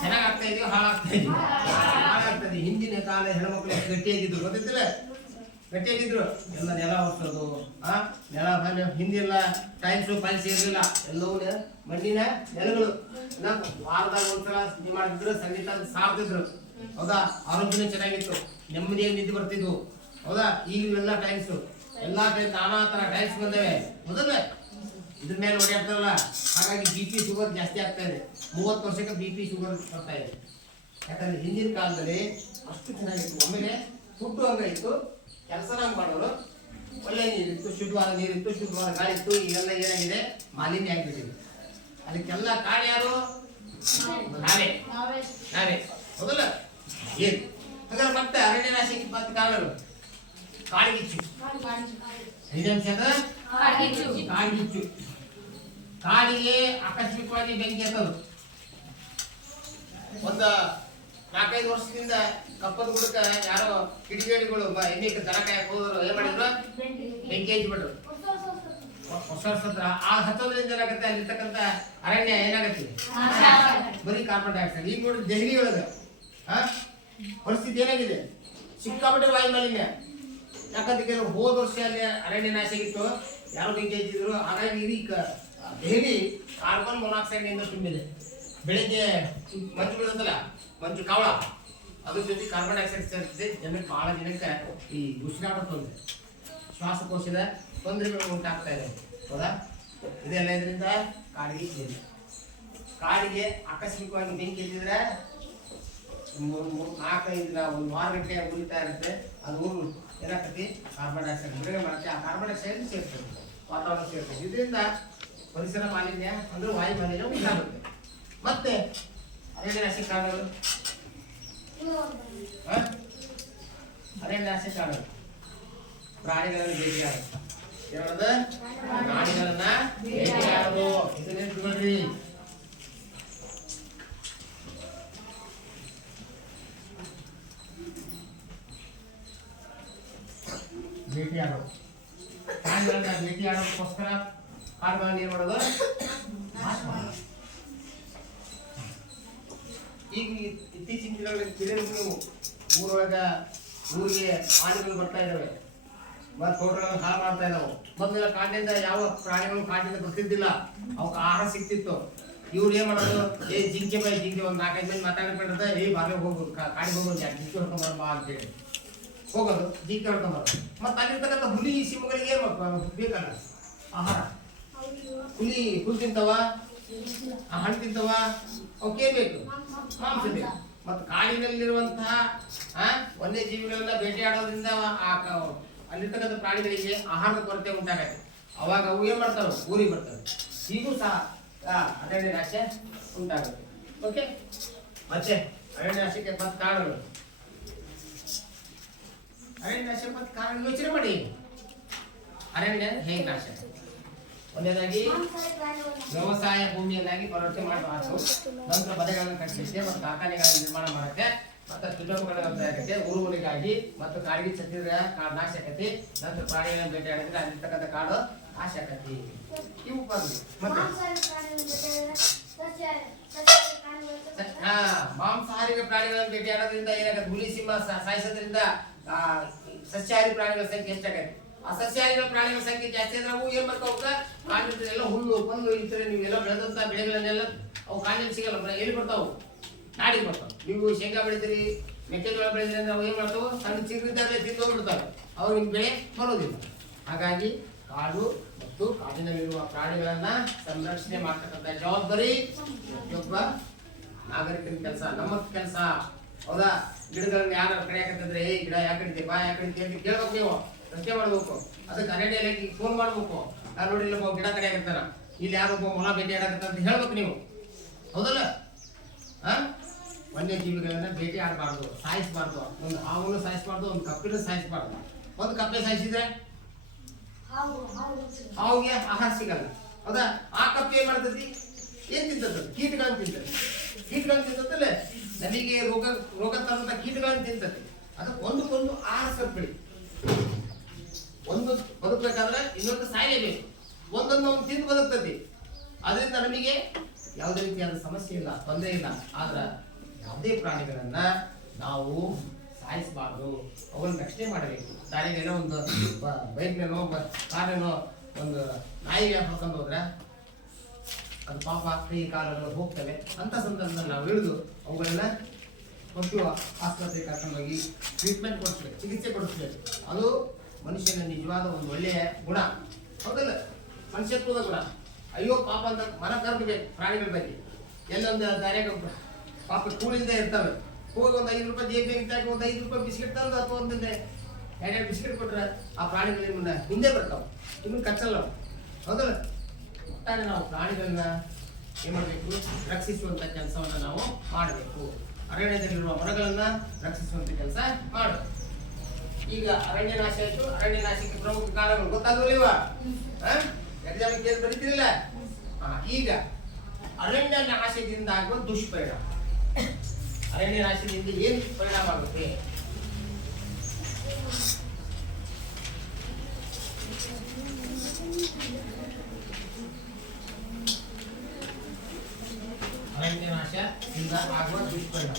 ಚೆನ್ನಾಗ್ತಾ ಇದೆಯೋ ಹಾಳಾಗ್ತಾ ಇದೆಯೋ? ಹಾಳಾಗ್ತದೆ. ಹಿಂದಿನ ಕಾಲ ಹೆಣ್ಮಕ್ಳು ಗಟ್ಟಿಯಾಗಿದ್ರು, ಗೊತ್ತಿಲ್ಲ? ಗಟ್ಟಿಯಾಗಿದ್ರು. ಎಲ್ಲ ನೆಲ ಹೊರ್ಸೋದು, ನೆಲ ಹಿಂದೆಲ್ಲ ಟೈಲ್ಸು ಪಾಲಿಸಿ ಇರಲಿಲ್ಲ, ಎಲ್ಲವೂ ಮಣ್ಣಿನ ನೆಲಗಳು. ವಾರದಾಗ ಒಂದ್ಸಲ ನೀವು ಮಾಡಿದ್ರು, ಸಂಗೀತ ಸಾರ್ತಿದ್ರು. ಹೌದಾ? ಆರೋಗ್ಯನೂ ಚೆನ್ನಾಗಿತ್ತು, ನೆಮ್ಮದಿಯಾಗಿ ನಿದ್ದೆ ಬರ್ತಿದ್ವು. ಹೌದಾ? ಈಗೆಲ್ಲ ಟೈಲ್ಸು, ಎಲ್ಲಾ ಟೈಪ್ ನಾನಾ ತರ ಟೈಲ್ಸ್ ಬಂದವೆ. ಮೊದಲ ಇದ್ರ ಮೇಲೆ ಓಡಾಡ್ತಾರಲ್ಲ, ಹಾಗಾಗಿ BP ಶುಗರ್ ಜಾಸ್ತಿ ಆಗ್ತಾ ಇದೆ. 30 ವರ್ಷಕ್ಕೆ BP ಶುಗರ್ ಬರ್ತಾ ಇದೆ. ಯಾಕಂದ್ರೆ ಹಿಂದಿನ ಕಾಲದಲ್ಲಿ ಅಷ್ಟು ಚೆನ್ನಾಗಿತ್ತು. ಒಮ್ಮೆಲೆ ಫುಡ್ ಹಂಗಾಯಿತು, ಕೆಲಸ ಹಂಗೆ ಮಾಡೋರು, ಒಳ್ಳೆ ನೀರಿತ್ತು, ಶುದ್ಧವಾದ ನೀರಿತ್ತು, ಶುದ್ಧವಾದ ಗಾಳಿ ಇತ್ತು. ಈಗೆಲ್ಲ ಏನಾಗಿದೆ? ಮಾಲಿನ್ಯ ಆಗಿಬಿಟ್ಟಿದೆ. ಅದಕ್ಕೆಲ್ಲ ಕಾರಣ ಯಾರು? ನಾವೇ. ಮೊದಲ ಏನು ಹಾಗಾದ್ರೆ ಮತ್ತೆ ಅರಣ್ಯ ನಾಶಕ್ಕೆ ಮತ್ತೆ ಕಾರಣಗಳು ಕಾಡ್ಗಿಚ್ಚು. ಕಾಡ್ಗಿಚ್ಚು. ಕಾಡಿಗೆ ಆಕಸ್ಮಿಕವಾಗಿ ಬೆಂಕಿ ಹತ್ತದು. ಒಂದು 4-5 ವರ್ಷದಿಂದ ಕಪ್ಪದ ಗುಡಕ ಯಾರೋ ಕಿಡಿಗೇಡಿಗಳು ಎಣ್ಣೆ ದನ ಕಾಯಕ್ ಹೋದ್ರು, ಏನ್ ಮಾಡಿದ್ರು? ಬೆಂಕಿ ಹಚ್ಚಿಬಿಟ್ರು. ಹೊಸ ಹತ್ರ ಆ ಹತ್ತೋದ್ರಿಂದ ಏನಾಗುತ್ತೆ? ಅಲ್ಲಿರ್ತಕ್ಕಂಥ ಅರಣ್ಯ ಏನಾಗತ್ತೆ? ಬರೀ ಕಾರ್ಬನ್ ಡೈಆಕ್ಸೈಡ್. ಈಗ ನೋಡಿ ದೆಹಲಿ ಒಳಗೆ ಪರಿಸ್ಥಿತಿ ಏನಾಗಿದೆ? ಸಿಕ್ಕಾಪಟ್ಟೆ ವಾಯು ಮಾಲಿನ್ಯ. ಯಾಕಂದ್ರೆ ಹೋದ ವರ್ಷ ಅಲ್ಲಿ ಅರಣ್ಯ ನಾಶ ಆಗಿತ್ತು, ಯಾರು ಬೆಂಕಿ ಹಚ್ಚಿದ್ರು. ಹಾಗಾಗಿ ಇಡೀ ದೆಹಲಿ ಕಾರ್ಬನ್ ಮೊನಾಕ್ಸೈಡ್ ನಿಂದ ತುಂಬಿದೆ. ಬೆಳಿಗ್ಗೆ ಮಂಜು ಬೀಳುತ್ತಲ್ಲ, ಮಂಜು ಕಾವಳ, ಅದ್ರ ಜೊತೆ ಕಾರ್ಬನ್ ಡೈಆಕ್ಸೈಡ್ ಸೇರಿಸಿದೆ. ಜನಕ್ಕೆ ಬಹಳ ಜನಕ್ಕೆ ಈ ಉಸಿರಾಟ ತೊಂದರೆ, ಶ್ವಾಸಕೋಶದ ತೊಂದರೆಗಳು ಉಂಟಾಗ್ತಾ ಇದೆ. ಹೌದಾ? ಇದೆಲ್ಲ ಇದರಿಂದ ಕಾಡಿಗೆ ಕಾಡಿಗೆ ಆಕಸ್ಮಿಕವಾಗಿ ಬೆಂಕಿ ಹಚ್ಚಿದ್ರೆ 4-5 ದಿನ, 1 ವಾರ ಗಂಟೆ ಉಳಿತಾ ಇರುತ್ತೆ. ಅದು ಏನಾಗ್ತದೆ? ಕಾರ್ಬನ್ ಡೈಆಕ್ಸೈಡ್ ಬಿಡುಗಡೆ ಮಾಡುತ್ತೆ. ಆ ಕಾರ್ಬನ್ ಡೈಆಕ್ಸೈಡ್ ಸೇರ್ತದೆ, ವಾತಾವರಣ ಸೇರ್ತದೆ. ಇದರಿಂದ ಪರಿಸರ ಮಾಲಿನ್ಯ ಅಂದ್ರೆ ವಾಯು ಮಾಲಿನ್ಯ ಉಂಟಾಗುತ್ತೆ. ಮತ್ತೆ ಅರಣ್ಯ ನಾಶ ಕಾರಣಗಳು, ಅರಣ್ಯ ನಾಶ ಕಾರಣಗಳು ಪ್ರಾಣಿಗಳನ್ನು ಭೇಟಿಯಾಡುತ್ತೆ. ಏನದ? ಪ್ರಾಣಿಗಳನ್ನ ಭೇಟಿಯಾಡೋದು. ಇದನ್ನೇ ತಿಳ್ಕೊಳ್ರಿ. ಭೇಟಿಯಾಡೋದು, ಪ್ರಾಣಿಗಳನ್ನ ಭೇಟಿಯಾಡೋದಕ್ಕೋಸ್ಕರ ಕಾಡುಗಳನ್ನ ಏನ್ ಮಾಡೋದು? ಈಗ ಇತ್ತೀಚಿನ ದಿನಗಳಲ್ಲಿ ತಿಳಿದು ನೀವು ಊರಿಗೆ ಆನೆಗಳು ಬರ್ತಾ ಇದ್ದಾವೆ, ಮತ್ತು ತೋಟಗಳನ್ನು ಹಾಳು ಮಾಡ್ತಾ ಇದ್ದಾವೆ. ಮೊದಲ ಕಾಡಿನಿಂದ ಯಾವ ಪ್ರಾಣಿಗಳು ಕಾಡಿನಿಂದ ಬರ್ತಿದ್ದಿಲ್ಲ, ಅವಕ್ಕೆ ಆಹಾರ ಸಿಕ್ತಿತ್ತು. ಇವ್ರು ಏನ್ ಮಾಡೋದು? ಜಿಂಕೆ ಜಿಂಕೆ ಒಂದು 4-5 ಮಂದಿ ಮಾತಾಡ್ಕೊಂಡಿರ್ತ, ಬಾರ್ಲೆ ಹೋಗೋದು, ಕಾಡಿಗೆ ಹೋಗೋದು, ಜಿಂಕೆ ಹೊಡ್ಕೊಂಬರ್ಬಾ ಅಂತೇಳಿ ಹೋಗೋದು, ಜಿಂಕೆ ಹೊಡ್ಕೊಂಬರೋದು. ಮತ್ತು ಅಲ್ಲಿರ್ತಕ್ಕಂಥ ಹುಲಿ ಸಿಂಹಗಳಿಗೆ ಏನು ಬೇಕಲ್ಲ ಆಹಾರ? ಹುಲ್ಲು ತಿಂತವ, ಹಣ್ಣು ತಿಂತವ, ಅವಕ್ಕೆ ಬೇಕು ಮಾಂಸ ಬೇಕು. ಮತ್ತು ಕಾಡಿನಲ್ಲಿರುವಂತಹ ವನ್ಯಜೀವಿಗಳನ್ನ ಭೇಟಿಯಾಡೋದ್ರಿಂದ ಅಲ್ಲಿರ್ತಕ್ಕಂಥ ಪ್ರಾಣಿಗಳಿಗೆ ಆಹಾರದ ಕೊರತೆ ಉಂಟಾಗತ್ತೆ. ಅವಾಗ ಅವು ಏನ್ ಮಾಡ್ತಾವೆ? ಊರಿಗೆ ಬರ್ತವೆ. ಹೀಗೂ ಸಹ ಅರಣ್ಯ ನಾಶ ಉಂಟಾಗುತ್ತೆ. ಓಕೆ, ಮತ್ತೆ ಅರಣ್ಯ ನಾಶಕ್ಕೆ ಮತ್ತೆ ಕಾರಣಗಳು. ಅರಣ್ಯ ನಾಶ ಮತ್ತೆ ಕಾರಣ ಯೋಚನೆ ಮಾಡಿ. ಅರಣ್ಯ ಹೇಗೆ ನಾಶ? ಒಂದನೇದಾಗಿ ವ್ಯವಸಾಯ ಭೂಮಿಯನ್ನಾಗಿ ಪರಿವರ್ತನೆ ಮಾಡಬಾರದು. ನಂತರ ಮನೆಗಳನ್ನು ಕಟ್ಟಿಸುತ್ತೆ ಮತ್ತು ಕಾರ್ಖಾನೆಗಳನ್ನು ನಿರ್ಮಾಣ ಮಾಡುತ್ತೆ. ಮತ್ತು ಕುಟುಂಬಗಳನ್ನು ತಯಾರಿಸುತ್ತೆ. ಊರುಗಳಿಗಾಗಿ ಮತ್ತು ಕಾಡಿಗೆ ಚತ್ತಿದ್ರೆ ಕಾಡು ನಾಶ ಆಕತಿ. ನಂತರ ಪ್ರಾಣಿಗಳನ್ನು ಭೇಟಿಯಾಡಿದ್ರೆ ಅಲ್ಲಿರ್ತಕ್ಕಂಥ ಕಾಡು ನಾಶ ಆಕತಿ. ಇವು ಬಂದು ಮತ್ತೆ ಮಾಂಸಾಹಾರಿ ಪ್ರಾಣಿಗಳನ್ನು ಭೇಟಿಯಾಡೋದ್ರಿಂದ ಏನಾಗುತ್ತೆ? ಹುಲಿ ಸಿಂಹ ಸಾಯಿಸೋದ್ರಿಂದ ಸಸ್ಯಾಹಾರಿ ಪ್ರಾಣಿಗಳ ಸಂಖ್ಯೆ ಹೆಚ್ಚಾಗತ್ತೆ. ಆ ಸಸ್ಯಾಹಾರಿ ಪ್ರಾಣಿಗಳ ಸಂಖ್ಯೆ ಜಾಸ್ತಿ ಆದ್ರೆ ಅವು ಏನ್ ಬರ್ತಾವ? ಕಾಡಿನ ಹುಲ್ಲು ಪಲ್ಲು ಈ ತರ ನೀವೆಲ್ಲ ಬೆಳೆದಂತ ಬೆಳೆಗಳನ್ನೆಲ್ಲ ಅವು ಕಾಡಿನಲ್ಲಿ ಸಿಗಲ್ಲ, ಎಲ್ಲಿ ಬರ್ತಾವು? ನಾಡಿಗೆ ಬರ್ತಾವ. ನೀವು ಶೇಂಗಾ ಬೆಳಿತೀರಿ, ಮೆಕ್ಕೆಜೋಳ ಬೆಳೆದ್ರೆ ಅಂದ್ರೆ ಅವು ಏನು ಮಾಡ್ತಾವೆ ಸಣ್ಣ ಚಿಗುರಿದ್ದಾಗಲೇ ತಿಂದು ಹೋಗ್ಬಿಡ್ತವೆ, ಅವು ನಿಮ್ಮ ಬೆಳೆ ಬರೋದಿಲ್ಲ. ಹಾಗಾಗಿ ಕಾಡು ಮತ್ತು ಕಾಡಿನಲ್ಲಿರುವ ಪ್ರಾಣಿಗಳನ್ನ ಸಂರಕ್ಷಣೆ ಮಾಡ್ತಕ್ಕಂಥ ಜವಾಬ್ದಾರಿ ಒಬ್ಬ ನಾಗರಿಕನ ಕೆಲಸ, ನಮ್ಮ ಕೆಲಸ. ಹೌದಾ? ಗಿಡಗಳನ್ನ ಯಾರು ಕಡಿಯಾಕಂತಂದ್ರೆ ಏ ಗಿಡ ಯಾಕೆ ಕಡಿತೆ ಬಾ ಯಾಕೆ ಕಡಿತೆ ಅಂತ ಕೇಳ್ಬೇಕು, ನೀವು ಪ್ರಶ್ನೆ ಮಾಡ್ಬೇಕು. ಅದಕ್ಕೆ ಅರಣ್ಯ ಇಲಾಖೆಗೆ ಫೋನ್ ಮಾಡ್ಬೇಕು. ನಾನು ನೋಡಿಲ್ಲ ಗಿಡ ಕಡಿಯಾಕತ್ತಾನ, ಇಲ್ಲಿ ಯಾರೊಬ್ಬ ಮೊಲ ಭೇಟಿ ಆಡಕತ್ತ ಅಂತ ಹೇಳ್ಬೇಕು ನೀವು. ಹೌದಲ್ಲ? ವನ್ಯಜೀವಿಗಳನ್ನ ಭೇಟಿ ಆಡಬಾರ್ದು, ಸಾಯಿಸಬಾರ್ದು. ಒಂದು ಹಾವನ್ನು ಸಾಯಿಸಬಾರ್ದು, ಒಂದು ಕಪ್ಪಿನ ಸಾಯಿಸಬಾರ್ದು. ಒಂದು ಕಪ್ಪೆ ಸಾಯಿಸಿದ್ರೆ ಹಾವಿಗೆ ಆಹಾರ ಸಿಗಲ್ಲ. ಹೌದಾ? ಆ ಕಪ್ಪೆ ಏನ್ ಮಾಡ್ತತಿ? ಏನ್ ತಿಂತದ? ಕೀಟಗಳನ್ನ ತಿಂತದೆ. ಕೀಟಗಳನ್ನ ತಿಂತದಲ್ಲೇ ನಮಗೆ ರೋಗ ತರಂತ ಕೀಟಗಳನ್ನ ತಿಂತತಿ. ಅದಕ್ಕೆ ಒಂದಕ್ಕೊಂದು ಆಹಾರ ಸರಪಳಿ. ಒಂದು ಬದುಕಬೇಕಾದ್ರೆ ಇನ್ನೊಂದು ಸಾಯಲೇಬೇಕು. ಒಂದೊಂದು ತಿಂದು ಬದುಕ್ತತಿ. ಅದರಿಂದ ನಮಗೆ ಯಾವುದೇ ರೀತಿಯಾದ ಸಮಸ್ಯೆ ಇಲ್ಲ, ತೊಂದರೆ ಇಲ್ಲ. ಆದ್ರೆ ಯಾವುದೇ ಪ್ರಾಣಿಗಳನ್ನ ನಾವು ಸಾಯಿಸಬಾರ್ದು, ಅವುಗಳನ್ನ ರಕ್ಷಣೆ ಮಾಡಬೇಕು. ದಾರಿಗೇನೋ ಒಂದು ಬೈಕ್ನೇನೋ ಕಾರೇನೋ ಒಂದು ನಾಯಿ ಹಾಕೊಂಡು ಹೋದ್ರೆ ಅದು ಪಾಪ ಕೈ ಕಾಲುಗಳು ಹೋಗ್ತವೆ. ಅಂತ ಸಂದರ್ಭದಲ್ಲಿ ನಾವು ಹಿಡಿದು ಅವುಗಳನ್ನ ಕೊಟ್ಟು ಆಸ್ಪತ್ರೆಗೆ ಕರ್ಕೊಂಡೋಗಿ ಟ್ರೀಟ್ಮೆಂಟ್ ಕೊಡಿಸ್ಬೇಕು, ಚಿಕಿತ್ಸೆ ಕೊಡಿಸ್ಬೇಕು. ಅದು ಮನುಷ್ಯನ ನಿಜವಾದ ಒಂದು ಒಳ್ಳೆಯ ಗುಣ. ಹೌದಲ್ಲ? ಮನುಷ್ಯತ್ವದ ಗುಣ. ಅಯ್ಯೋ ಪಾಪ ಅಂತ ಮನ ಕರ್ಬೇಕು ಪ್ರಾಣಿಗಳ ಬಗ್ಗೆ. ಎಲ್ಲೊಂದು ದಾರ್ಯಾಗ ಪಾಪ ಕೂಳಿಂದ ಇರ್ತವೆ, ಹೋಗಿ ಒಂದು 5 ರೂಪಾಯಿ ಜೇಬಿ ಹಾಕಿ ಒಂದು 5 ರೂಪಾಯಿ ಬಿಸ್ಕೆಟ್ ತಂದು ಅಥವಾ ಒಂದೊಂದೇ 2 ಬಿಸ್ಕೆಟ್ ಕೊಟ್ರೆ ಆ ಪ್ರಾಣಿಗಳು ನಿಮ್ಮನ್ನ ಹಿಂದೆ ಬರ್ತಾವೆ, ನಿಮ್ಮನ್ನ ಕಚ್ಚಲ್ಲ. ಹೌದಲ್ಲ? ಒಟ್ಟಾರೆ ನಾವು ಪ್ರಾಣಿಗಳನ್ನ ಏನ್ ಮಾಡಬೇಕು? ರಕ್ಷಿಸುವಂತ ಕೆಲಸವನ್ನ ನಾವು ಮಾಡಬೇಕು. ಅರಣ್ಯದಲ್ಲಿರುವ ಮರಗಳನ್ನ ರಕ್ಷಿಸುವಂತ ಕೆಲಸ ಮಾಡಬೇಕು. ಈಗ ಅರಣ್ಯ ನಾಶ ಆಯ್ತು. ಅರಣ್ಯ ನಾಶಕ್ಕೆ ಪ್ರಮುಖ ಕಾರಣಗಳು ಗೊತ್ತಾಗಲಿವ? Exam case ಬರೀತಿರಲಿಲ್ಲ. ಈಗ ಅರಣ್ಯ ನಾಶದಿಂದ ಆಗುವ ದುಷ್ಪರಿಣಾಮ. ಅರಣ್ಯ ನಾಶದಿಂದ ಏನು ಪರಿಣಾಮ ಆಗುತ್ತೆ? ಅರಣ್ಯ ನಾಶದಿಂದ ಆಗುವ ದುಷ್ಪರಿಣಾಮ.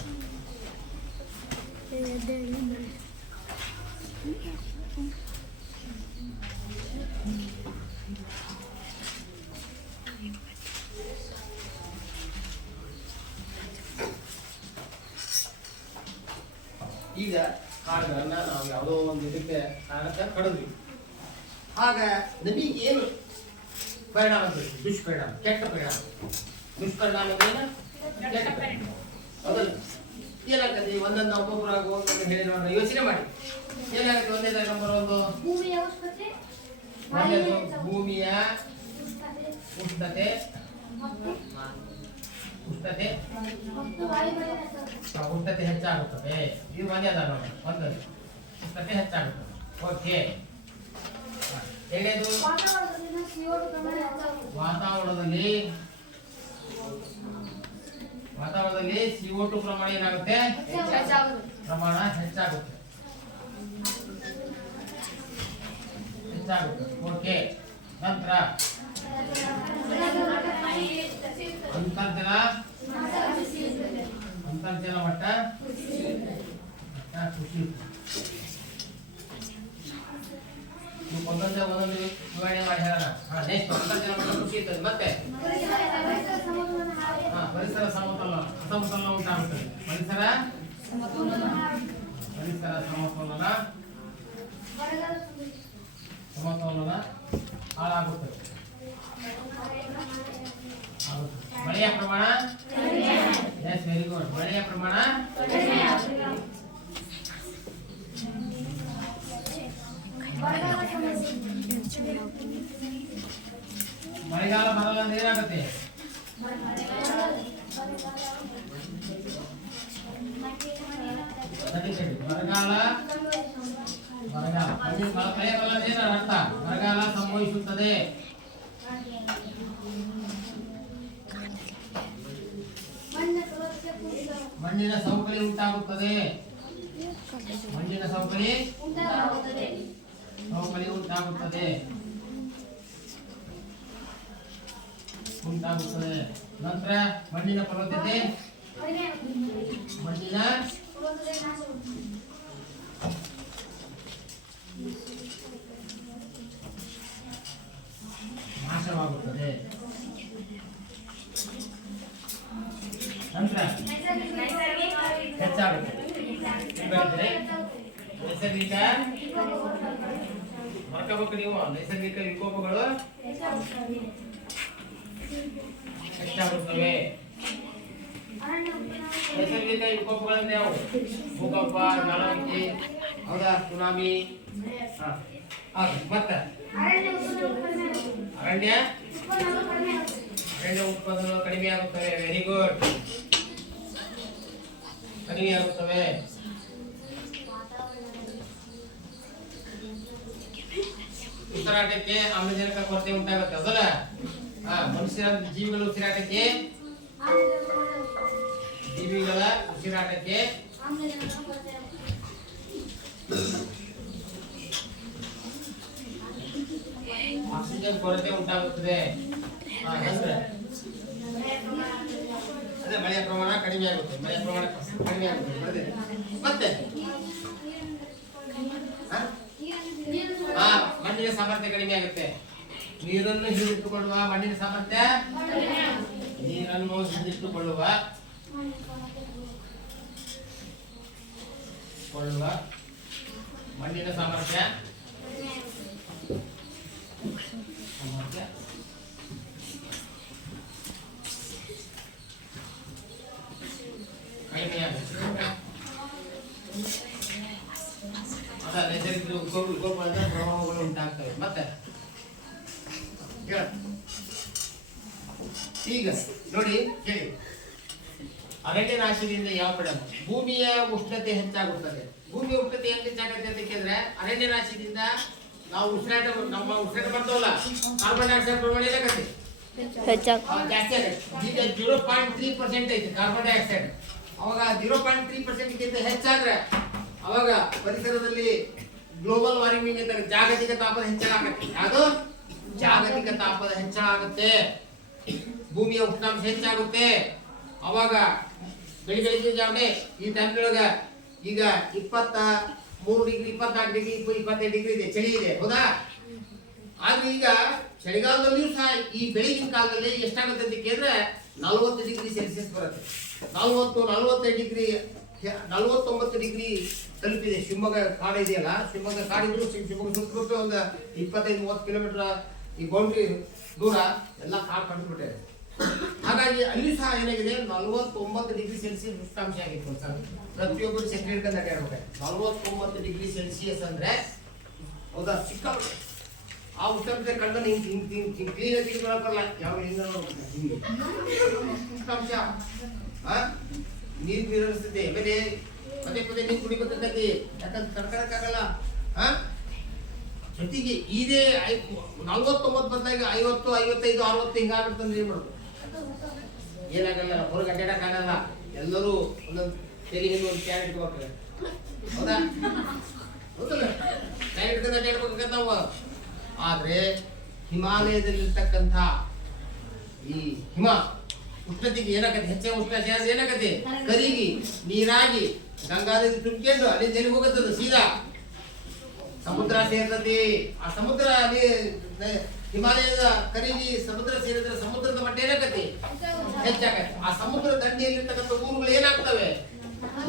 ಈಗ ಕಾಡುಗಳನ್ನ ನಾವು ಯಾವುದೋ ಒಂದು ಇದಕ್ಕೆ ಕಾರಣಕ್ಕೆ ಕಡಿದ್ವಿ. ಆಗ ನಮಗೆ ಏನು ಪರಿಣಾಮ ಬೇಕು? ದುಷ್ಪರಿಣಾಮ, ಕೆಟ್ಟ ಪರಿಣಾಮ. ದುಷ್ಪರಿಣಾಮ ಏನು? ಹೌದಲ್ಲ? ಏನಾಗ್ತದೆ? ಒಂದೊಂದು ಒಬ್ಬೊಬ್ಬರಾಗ ಒಂದೊಂದು ಹೇಳಿ ನೋಡ್ರ, ಯೋಚನೆ ಮಾಡಿ. ಏನಾಗುತ್ತೆ? ಒಂದೇ ನಂಬರ್ ಒಂದು ಭೂಮಿಯ ಉಷ್ಣತೆ ಹೆಚ್ಚಾಗುತ್ತದೆ. ಇದು ಒಂದೇ ನೋಡಿ, ಒಂದು ಉಷ್ಣತೆ ಹೆಚ್ಚಾಗುತ್ತದೆ. ಓಕೆ. ಎರಡನೇದು ವಾತಾವರಣದಲ್ಲಿ CO2 ಪ್ರಮಾಣ ಏನಾಗುತ್ತೆ? ಪ್ರಮಾಣ ಹೆಚ್ಚಾಗುತ್ತೆ. ಓಕೆ. ನಂತರ ಅಂತರ್ಜಲ ಮಟ್ಟ ಕುಸಿಯುತ್ತೆ. ಒಂದೊಂದು ವಿವರಣೆ ಮಾಡಿ ಹೇಳೋಣ. ನೆಕ್ಸ್ಟ್ ಅಂತರ್ಜಲ ಮಟ್ಟ ಕುಸಿಯುತ್ತದೆ. ಮತ್ತೆ ಪರಿಸರ ಸಮತೋಲನ ಉಂಟಾಗುತ್ತದೆ. ಪರಿಸರ ಸಮತೋಲನ ಹಾಳಾಗುತ್ತದೆ. ಮಳೆಯ ಪ್ರಮಾಣ, ಎಸ್ ವೆರಿ ಗುಡ್. ಮಳೆಯ ಪ್ರಮಾಣ ಮಳೆಗಾಲ ಬರಲ್ಲ ಅಂದ್ರೆ ಏನಾಗುತ್ತೆ? ಬರಗಾಲ ಸಂಭವಿಸುತ್ತದೆ. ಮಣ್ಣಿನ ಸವಕಳಿ ಉಂಟಾಗುತ್ತದೆ. ನಂತರ ಮಣ್ಣಿನ ಫಲವತ್ತತೆ ನಾಶವಾಗುತ್ತದೆ. ನಂತರ ಹೆಚ್ಚಾಗುತ್ತದೆ. ನೈಸರ್ಗಿಕ ಮರ್ಕಬೇಕು ನೀವು. ನೈಸರ್ಗಿಕ ವಿಕೋಪಗಳು ಹೆಚ್ಚಾಗುತ್ತವೆ. ನೈಸರ್ಗಿಕ ವಿಕೋಪಗಳಂದ್ರೆ ಯಾವ? ಭೂಕಂಪ, ಜ್ವಾಲಾಮುಖಿ, ಹೌದಾ, ಸುನಾಮಿ. ಮತ್ತೆ ಅರಣ್ಯ ಉತ್ಪಾದನೆ ಕಡಿಮೆ ಆಗುತ್ತವೆ. ವೆರಿ ಗುಡ್, ಕಡಿಮೆ ಆಗುತ್ತವೆ. ಉಸಿರಾಟಕ್ಕೆ ಆಮ್ಲಜನಕ ಕೊರತೆ ಉಂಟಾಗುತ್ತೆ, ಹೌದಲ್ಲ? ಮನುಷ್ಯರ ಜೀವಿಗಳ ಉಸಿರಾಟಕ್ಕೆ ಆಕ್ಸಿಜನ್ ಕೊರತೆ ಉಂಟಾಗುತ್ತದೆ. ಅದೇ ಮಳೆಯ ಪ್ರಮಾಣ ಕಡಿಮೆ ಆಗುತ್ತೆ. ಮತ್ತೆ ಮಣ್ಣಿನ ಸಾಮರ್ಥ್ಯ ಕಡಿಮೆ ಆಗುತ್ತೆ. ನೀರನ್ನು ಹಿಡಿದಿಟ್ಟುಕೊಳ್ಳುವ ಮಣ್ಣಿನ ಸಾಮರ್ಥ್ಯ, ನೀರನ್ನು ಹಿಡಿದಿಟ್ಟುಕೊಳ್ಳುವ ಮಣ್ಣಿನ ಸಾಮರ್ಥ್ಯ ಕಡಿಮೆಯಾಗುತ್ತೆ. ನೈಸರ್ಗಿಕ ವಿಕೋಪಗಳಿಂದ ಪ್ರವಾಹಗಳು ಉಂಟಾಗ್ತವೆ. ಮತ್ತೆ ಈಗ ನೋಡಿ ಕೇಳಿ, ಅರಣ್ಯ ನಾಶದಿಂದ ಯಾವ ಪರಿಣಾಮ? ಭೂಮಿಯ ಉಷ್ಣತೆ ಹೆಚ್ಚಾಗುತ್ತದೆ. ಭೂಮಿಯ ಉಷ್ಣತೆ ಹೆಂಗೆ ಹೆಚ್ಚಾಗುತ್ತೆ ಅಂತ ಕೇಳಿದ್ರೆ, ಅರಣ್ಯ ನಾಶದಿಂದ ನಾವು ನಮ್ಮ ಉಸಿರಾಟ ಮಾಡ್ತವಲ್ಲ, ಕಾರ್ಬನ್ ಡೈಆಕ್ಸೈಡ್ ಪ್ರಮಾಣ ಏನಾಗತ್ತೆ? ಜಾಸ್ತಿ ಆಗುತ್ತೆ. ಈಗ 0.3% ಐತೆ ಕಾರ್ಬನ್ ಡೈಆಕ್ಸೈಡ್. ಅವಾಗ 0.3%ಗಿಂತ ಹೆಚ್ಚಾದ್ರೆ ಅವಾಗ ಪರಿಸರದಲ್ಲಿ ಗ್ಲೋಬಲ್ ವಾರ್ಮಿಂಗ್ ಅಂತಾರೆ, ಜಾಗತಿಕ ತಾಪನ ಹೆಚ್ಚಳ ಆಗುತ್ತೆ. ಅದು ಜಾಗತಿಕ ತಾಪನ ಹೆಚ್ಚಳ ಆಗುತ್ತೆ. ಭೂಮಿಯ ಉಷ್ಣಾಂಶ ಹೆಚ್ಚಾಗುತ್ತೆ. ಅವಾಗ ಬೆಳಿಗ್ಗೆ ಜಾವನೆ ಈ ಟೈಮ್ನೊಳಗ ಈಗ 23 ಡಿಗ್ರಿ, 24 ಡಿಗ್ರಿ, 25 ಡಿಗ್ರಿ ಇದೆ, ಚಳಿ ಇದೆ, ಹೌದಾ? ಆದ್ರೆ ಈಗ ಚಳಿಗಾಲದಲ್ಲಿಯೂ ಸಹ ಈ ಬೆಳಗಿನ ಕಾಲದಲ್ಲಿ ಎಷ್ಟಾಗುತ್ತೆ ಅಂತ ಕೇಳಿದ್ರೆ 40 ಡಿಗ್ರಿ ಸೆಲ್ಸಿಯಸ್ ಬರುತ್ತೆ. 40-45 ಡಿಗ್ರಿ, 49 ಡಿಗ್ರಿ ತಲುಪಿದೆ. ಶಿವಮೊಗ್ಗ ಕಾಡು ಇದೆಯಲ್ಲ, ಶಿವಮೊಗ್ಗ ಕಾಡಿದ್ರು ಶಿವಮೊಗ್ಗ ಸುತ್ತಮುತ್ತ ಒಂದು 25-30 ಕಿಲೋಮೀಟರ್ ಈ ಬೌಂಡ್ರಿ ದೂರ ಎಲ್ಲ ಕಾಡು ಕಂಡುಬಿಟ್ಟೆ. ಹಾಗಾಗಿ ಅಲ್ಲಿ ಸಹ ಏನಾಗಿದೆ, 49 ಡಿಗ್ರಿ ಸೆಲ್ಸಿಯಸ್ ಉಷ್ಣಾಂಶ ಆಗಿತ್ತು ಸರ್. ಪ್ರತಿಯೊಬ್ಬರು ಸೆಟ್ ಹಿಡ್ಕೊಂಡು ಅಡ್ಡಾಡ್ಬೇಕು. 49 ಡಿಗ್ರಿ ಸೆಲ್ಸಿಯಸ್ ಅಂದ್ರೆ ಹೌದಾ, ಸಿಕ್ಕಾಪಟ್ಟೆ. ಆ ಉಷ್ಣಾಂಶ ಕಂಡು ಕ್ಲೀನ್ ಆಗಿ ಬರಲ್ಲ. ಯಾವ ಹಿಂಗ ಉಷ್ಣಾಂಶ ನೀರು ಅನಿಸ್ತದೆ. ಆಮೇಲೆ ಪದೇ ಪದೇ ನೀರು ಕುಡಿಬೇಕಂತೈತಿ, ಯಾಕಂದ್ರೆ ತಡ್ಕೊಳಕ್ಕಾಗಲ್ಲ. ಜೊತೆಗೆ ಇದೇ 49 ಬಂದಾಗ 50, 55, 60 ಹಿಂಗಾಗ್ಬಿಡ್ತಂದ್ರೆ ಏನ್ ಮಾಡೋದು? ಏನಾಗಲ್ಲ, ಹೊರಗೆ ಅಡ್ಡಾಡಕ್ಕಾಗಲ್ಲ. ಎಲ್ಲರೂ ಒಂದೊಂದು ತೆಲಿಗೆ ಒಂದು ಕ್ಯಾನ್ ಇಟ್ಕೋಬೇಕು, ಹೌದಾ? ಹೌದಲ್ಲ, ಕ್ಯಾನ್ ಇಟ್ಕೊಂಡು ಅಡ್ಡಾಡ್ಬೇಕಂತ ನಾವು. ಆದ್ರೆ ಹಿಮಾಲಯದಲ್ಲಿರ್ತಕ್ಕಂಥ ಈ ಹಿಮ ಉಷ್ಣತೆಗೆ ಏನಾಗತ್ತೆ, ಹೆಚ್ಚಿನ ಉಷ್ಣಾಂಶ ಏನಾಗತ್ತೆ, ಕರಿಗಿ ನೀರಾಗಿ ಗಂಗಾದಲ್ಲಿ ತುಂಬಿಕೊಂಡು ಅಲ್ಲಿಂದ ಎಲ್ಲಿ ಹೋಗುತ್ತದ, ಸೀದಾ ಸಮುದ್ರ ಸೇರ್ತದೆ. ಆ ಸಮುದ್ರ ಹಿಮಾಲಯದ ಕರಿಗಿ ಸಮುದ್ರ ಸೇರಿದ್ರೆ ಸಮುದ್ರದ ಮಟ್ಟ ಏನಾಗತ್ತೆ, ಹೆಚ್ಚಾಗತ್ತೆ. ಆ ಸಮುದ್ರ ದಂಡೆಯಲ್ಲಿರ್ತಕ್ಕಂಥ ಊರುಗಳು ಏನಾಗ್ತವೆ,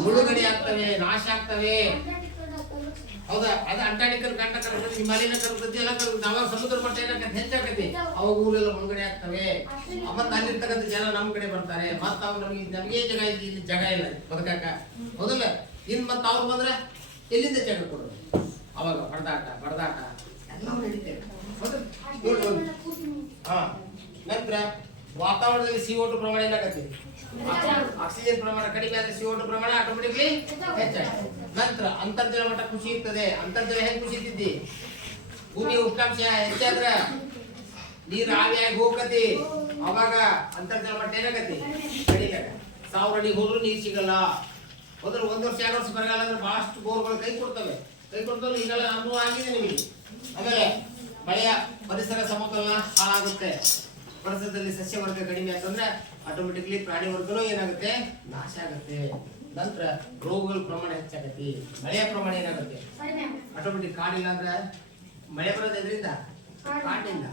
ಮುಳುಗಡೆ ಆಗ್ತವೆ, ನಾಶ ಆಗ್ತವೆ, ಹೌದಾ? ಅದು ಅಂಟಾರ್ಟಿಕಲ್ ಕಂಡ ಕರ್ತದೆ, ಹಿಮಾಲಯನ ಕರ್ತದೆ, ಎಲ್ಲ ಕರ್ತದೆ. ಅವಾಗ ಸಮುದ್ರ ಮಟ್ಟ ಏನಾಗತ್ತೆ, ಹೆಚ್ಚಾಗತ್ತೆ. ಅವಾಗ ಊರೆಲ್ಲ ಮುಳುಗಡೆ ಆಗ್ತವೆ. ಮತ್ತೆ ಅಲ್ಲಿರ್ತಕ್ಕಂಥ ಜನ ನಮ್ಮ ಕಡೆ ಬರ್ತಾರೆ. ಮತ್ತೆ ಅವ್ರು ನಮಗೆ ಜಾಗ ಇದೆ, ಇಲ್ಲಿ ಜಾಗ ಇಲ್ಲ ಬದುಕಾಕ, ಹೌದಲ್ಲ? ಇನ್ ಮತ್ತೆ ಅವ್ರು ಬಂದ್ರೆ ಎಲ್ಲಿಂದ ಜಾಗ ಕೊಡೋದು? ಅವಾಗ ಬಡದಾಟ ಎಲ್ಲ ನಡೀತೇವೆ. ನಂತರ ವಾತಾವರಣದಲ್ಲಿ CO2 ಪ್ರಮಾಣ ಏನಾಗತ್ತೆ, ಆಕ್ಸಿಜನ್ ಪ್ರಮಾಣ ಕಡಿಮೆ ಆದ್ರೆ CO2 ಪ್ರಮಾಣ ಆಟೋಮೆಟಿಕ್ಲಿ ಹೆಚ್ಚಾಗುತ್ತೆ. ನಂತರ ಅಂತರ್ಜಲ ಮಟ್ಟ ಕುಸಿಯುತ್ತದೆ. ಅಂತರ್ಜಲ ಹೆಂಗ್ ಕುಸಿತಿದ್ದಿ? ಭೂಮಿ ಉಷ್ಣಾಂಶ ಹೆಚ್ಚಾದ್ರ ನೀರು ಆವಿಯಾಗಿ ಹೋಗತಿ. ಅವಾಗ ಅಂತರ್ಜಲ ಮಟ್ಟ ಏನಾಗತ್ತೆ, ಕಡಿಮೆ. 1000 ಅಡಿ ಹೋದ್ರು ನೀರು ಸಿಗಲ್ಲ. ಹೋದ್ರೆ 1 ವರ್ಷ 2 ವರ್ಷ ಬರಗಾಲ ಅಂದ್ರೆ ಬಹಳಷ್ಟು ಬೋರ್ಗಳು ಕೈ ಕೊಡ್ತವೆ. ಈಗೆಲ್ಲ ಅನುಭವ ಆಗಿದೆ ನಿಮಗೆ. ಆಮೇಲೆ ಮಳೆಯ ಪರಿಸರ ಸಮತೋಲನ ಹಾಳಾಗುತ್ತೆ. ಪರಿಸರದಲ್ಲಿ ಸಸ್ಯ ವರ್ಗ ಕಡಿಮೆ ಅಂತಂದ್ರೆ ಆಟೋಮೆಟಿಕ್ಲಿ ಪ್ರಾಣಿ ವರ್ಗನೂ ಏನಾಗುತ್ತೆ, ನಾಶ ಆಗುತ್ತೆ. ನಂತರ ರೋಗಗಳ ಪ್ರಮಾಣ ಹೆಚ್ಚಾಗತ್ತೆ. ಮಳೆಯ ಪ್ರಮಾಣ ಏನಾಗುತ್ತೆ, ಆಟೋಮೆಟಿಕ್. ಕಾಡಿಲ್ಲ ಅಂದ್ರೆ ಮಳೆ ಬರೋದು ಎದ್ರಿಂದ, ಕಾಡಿನಿಂದ.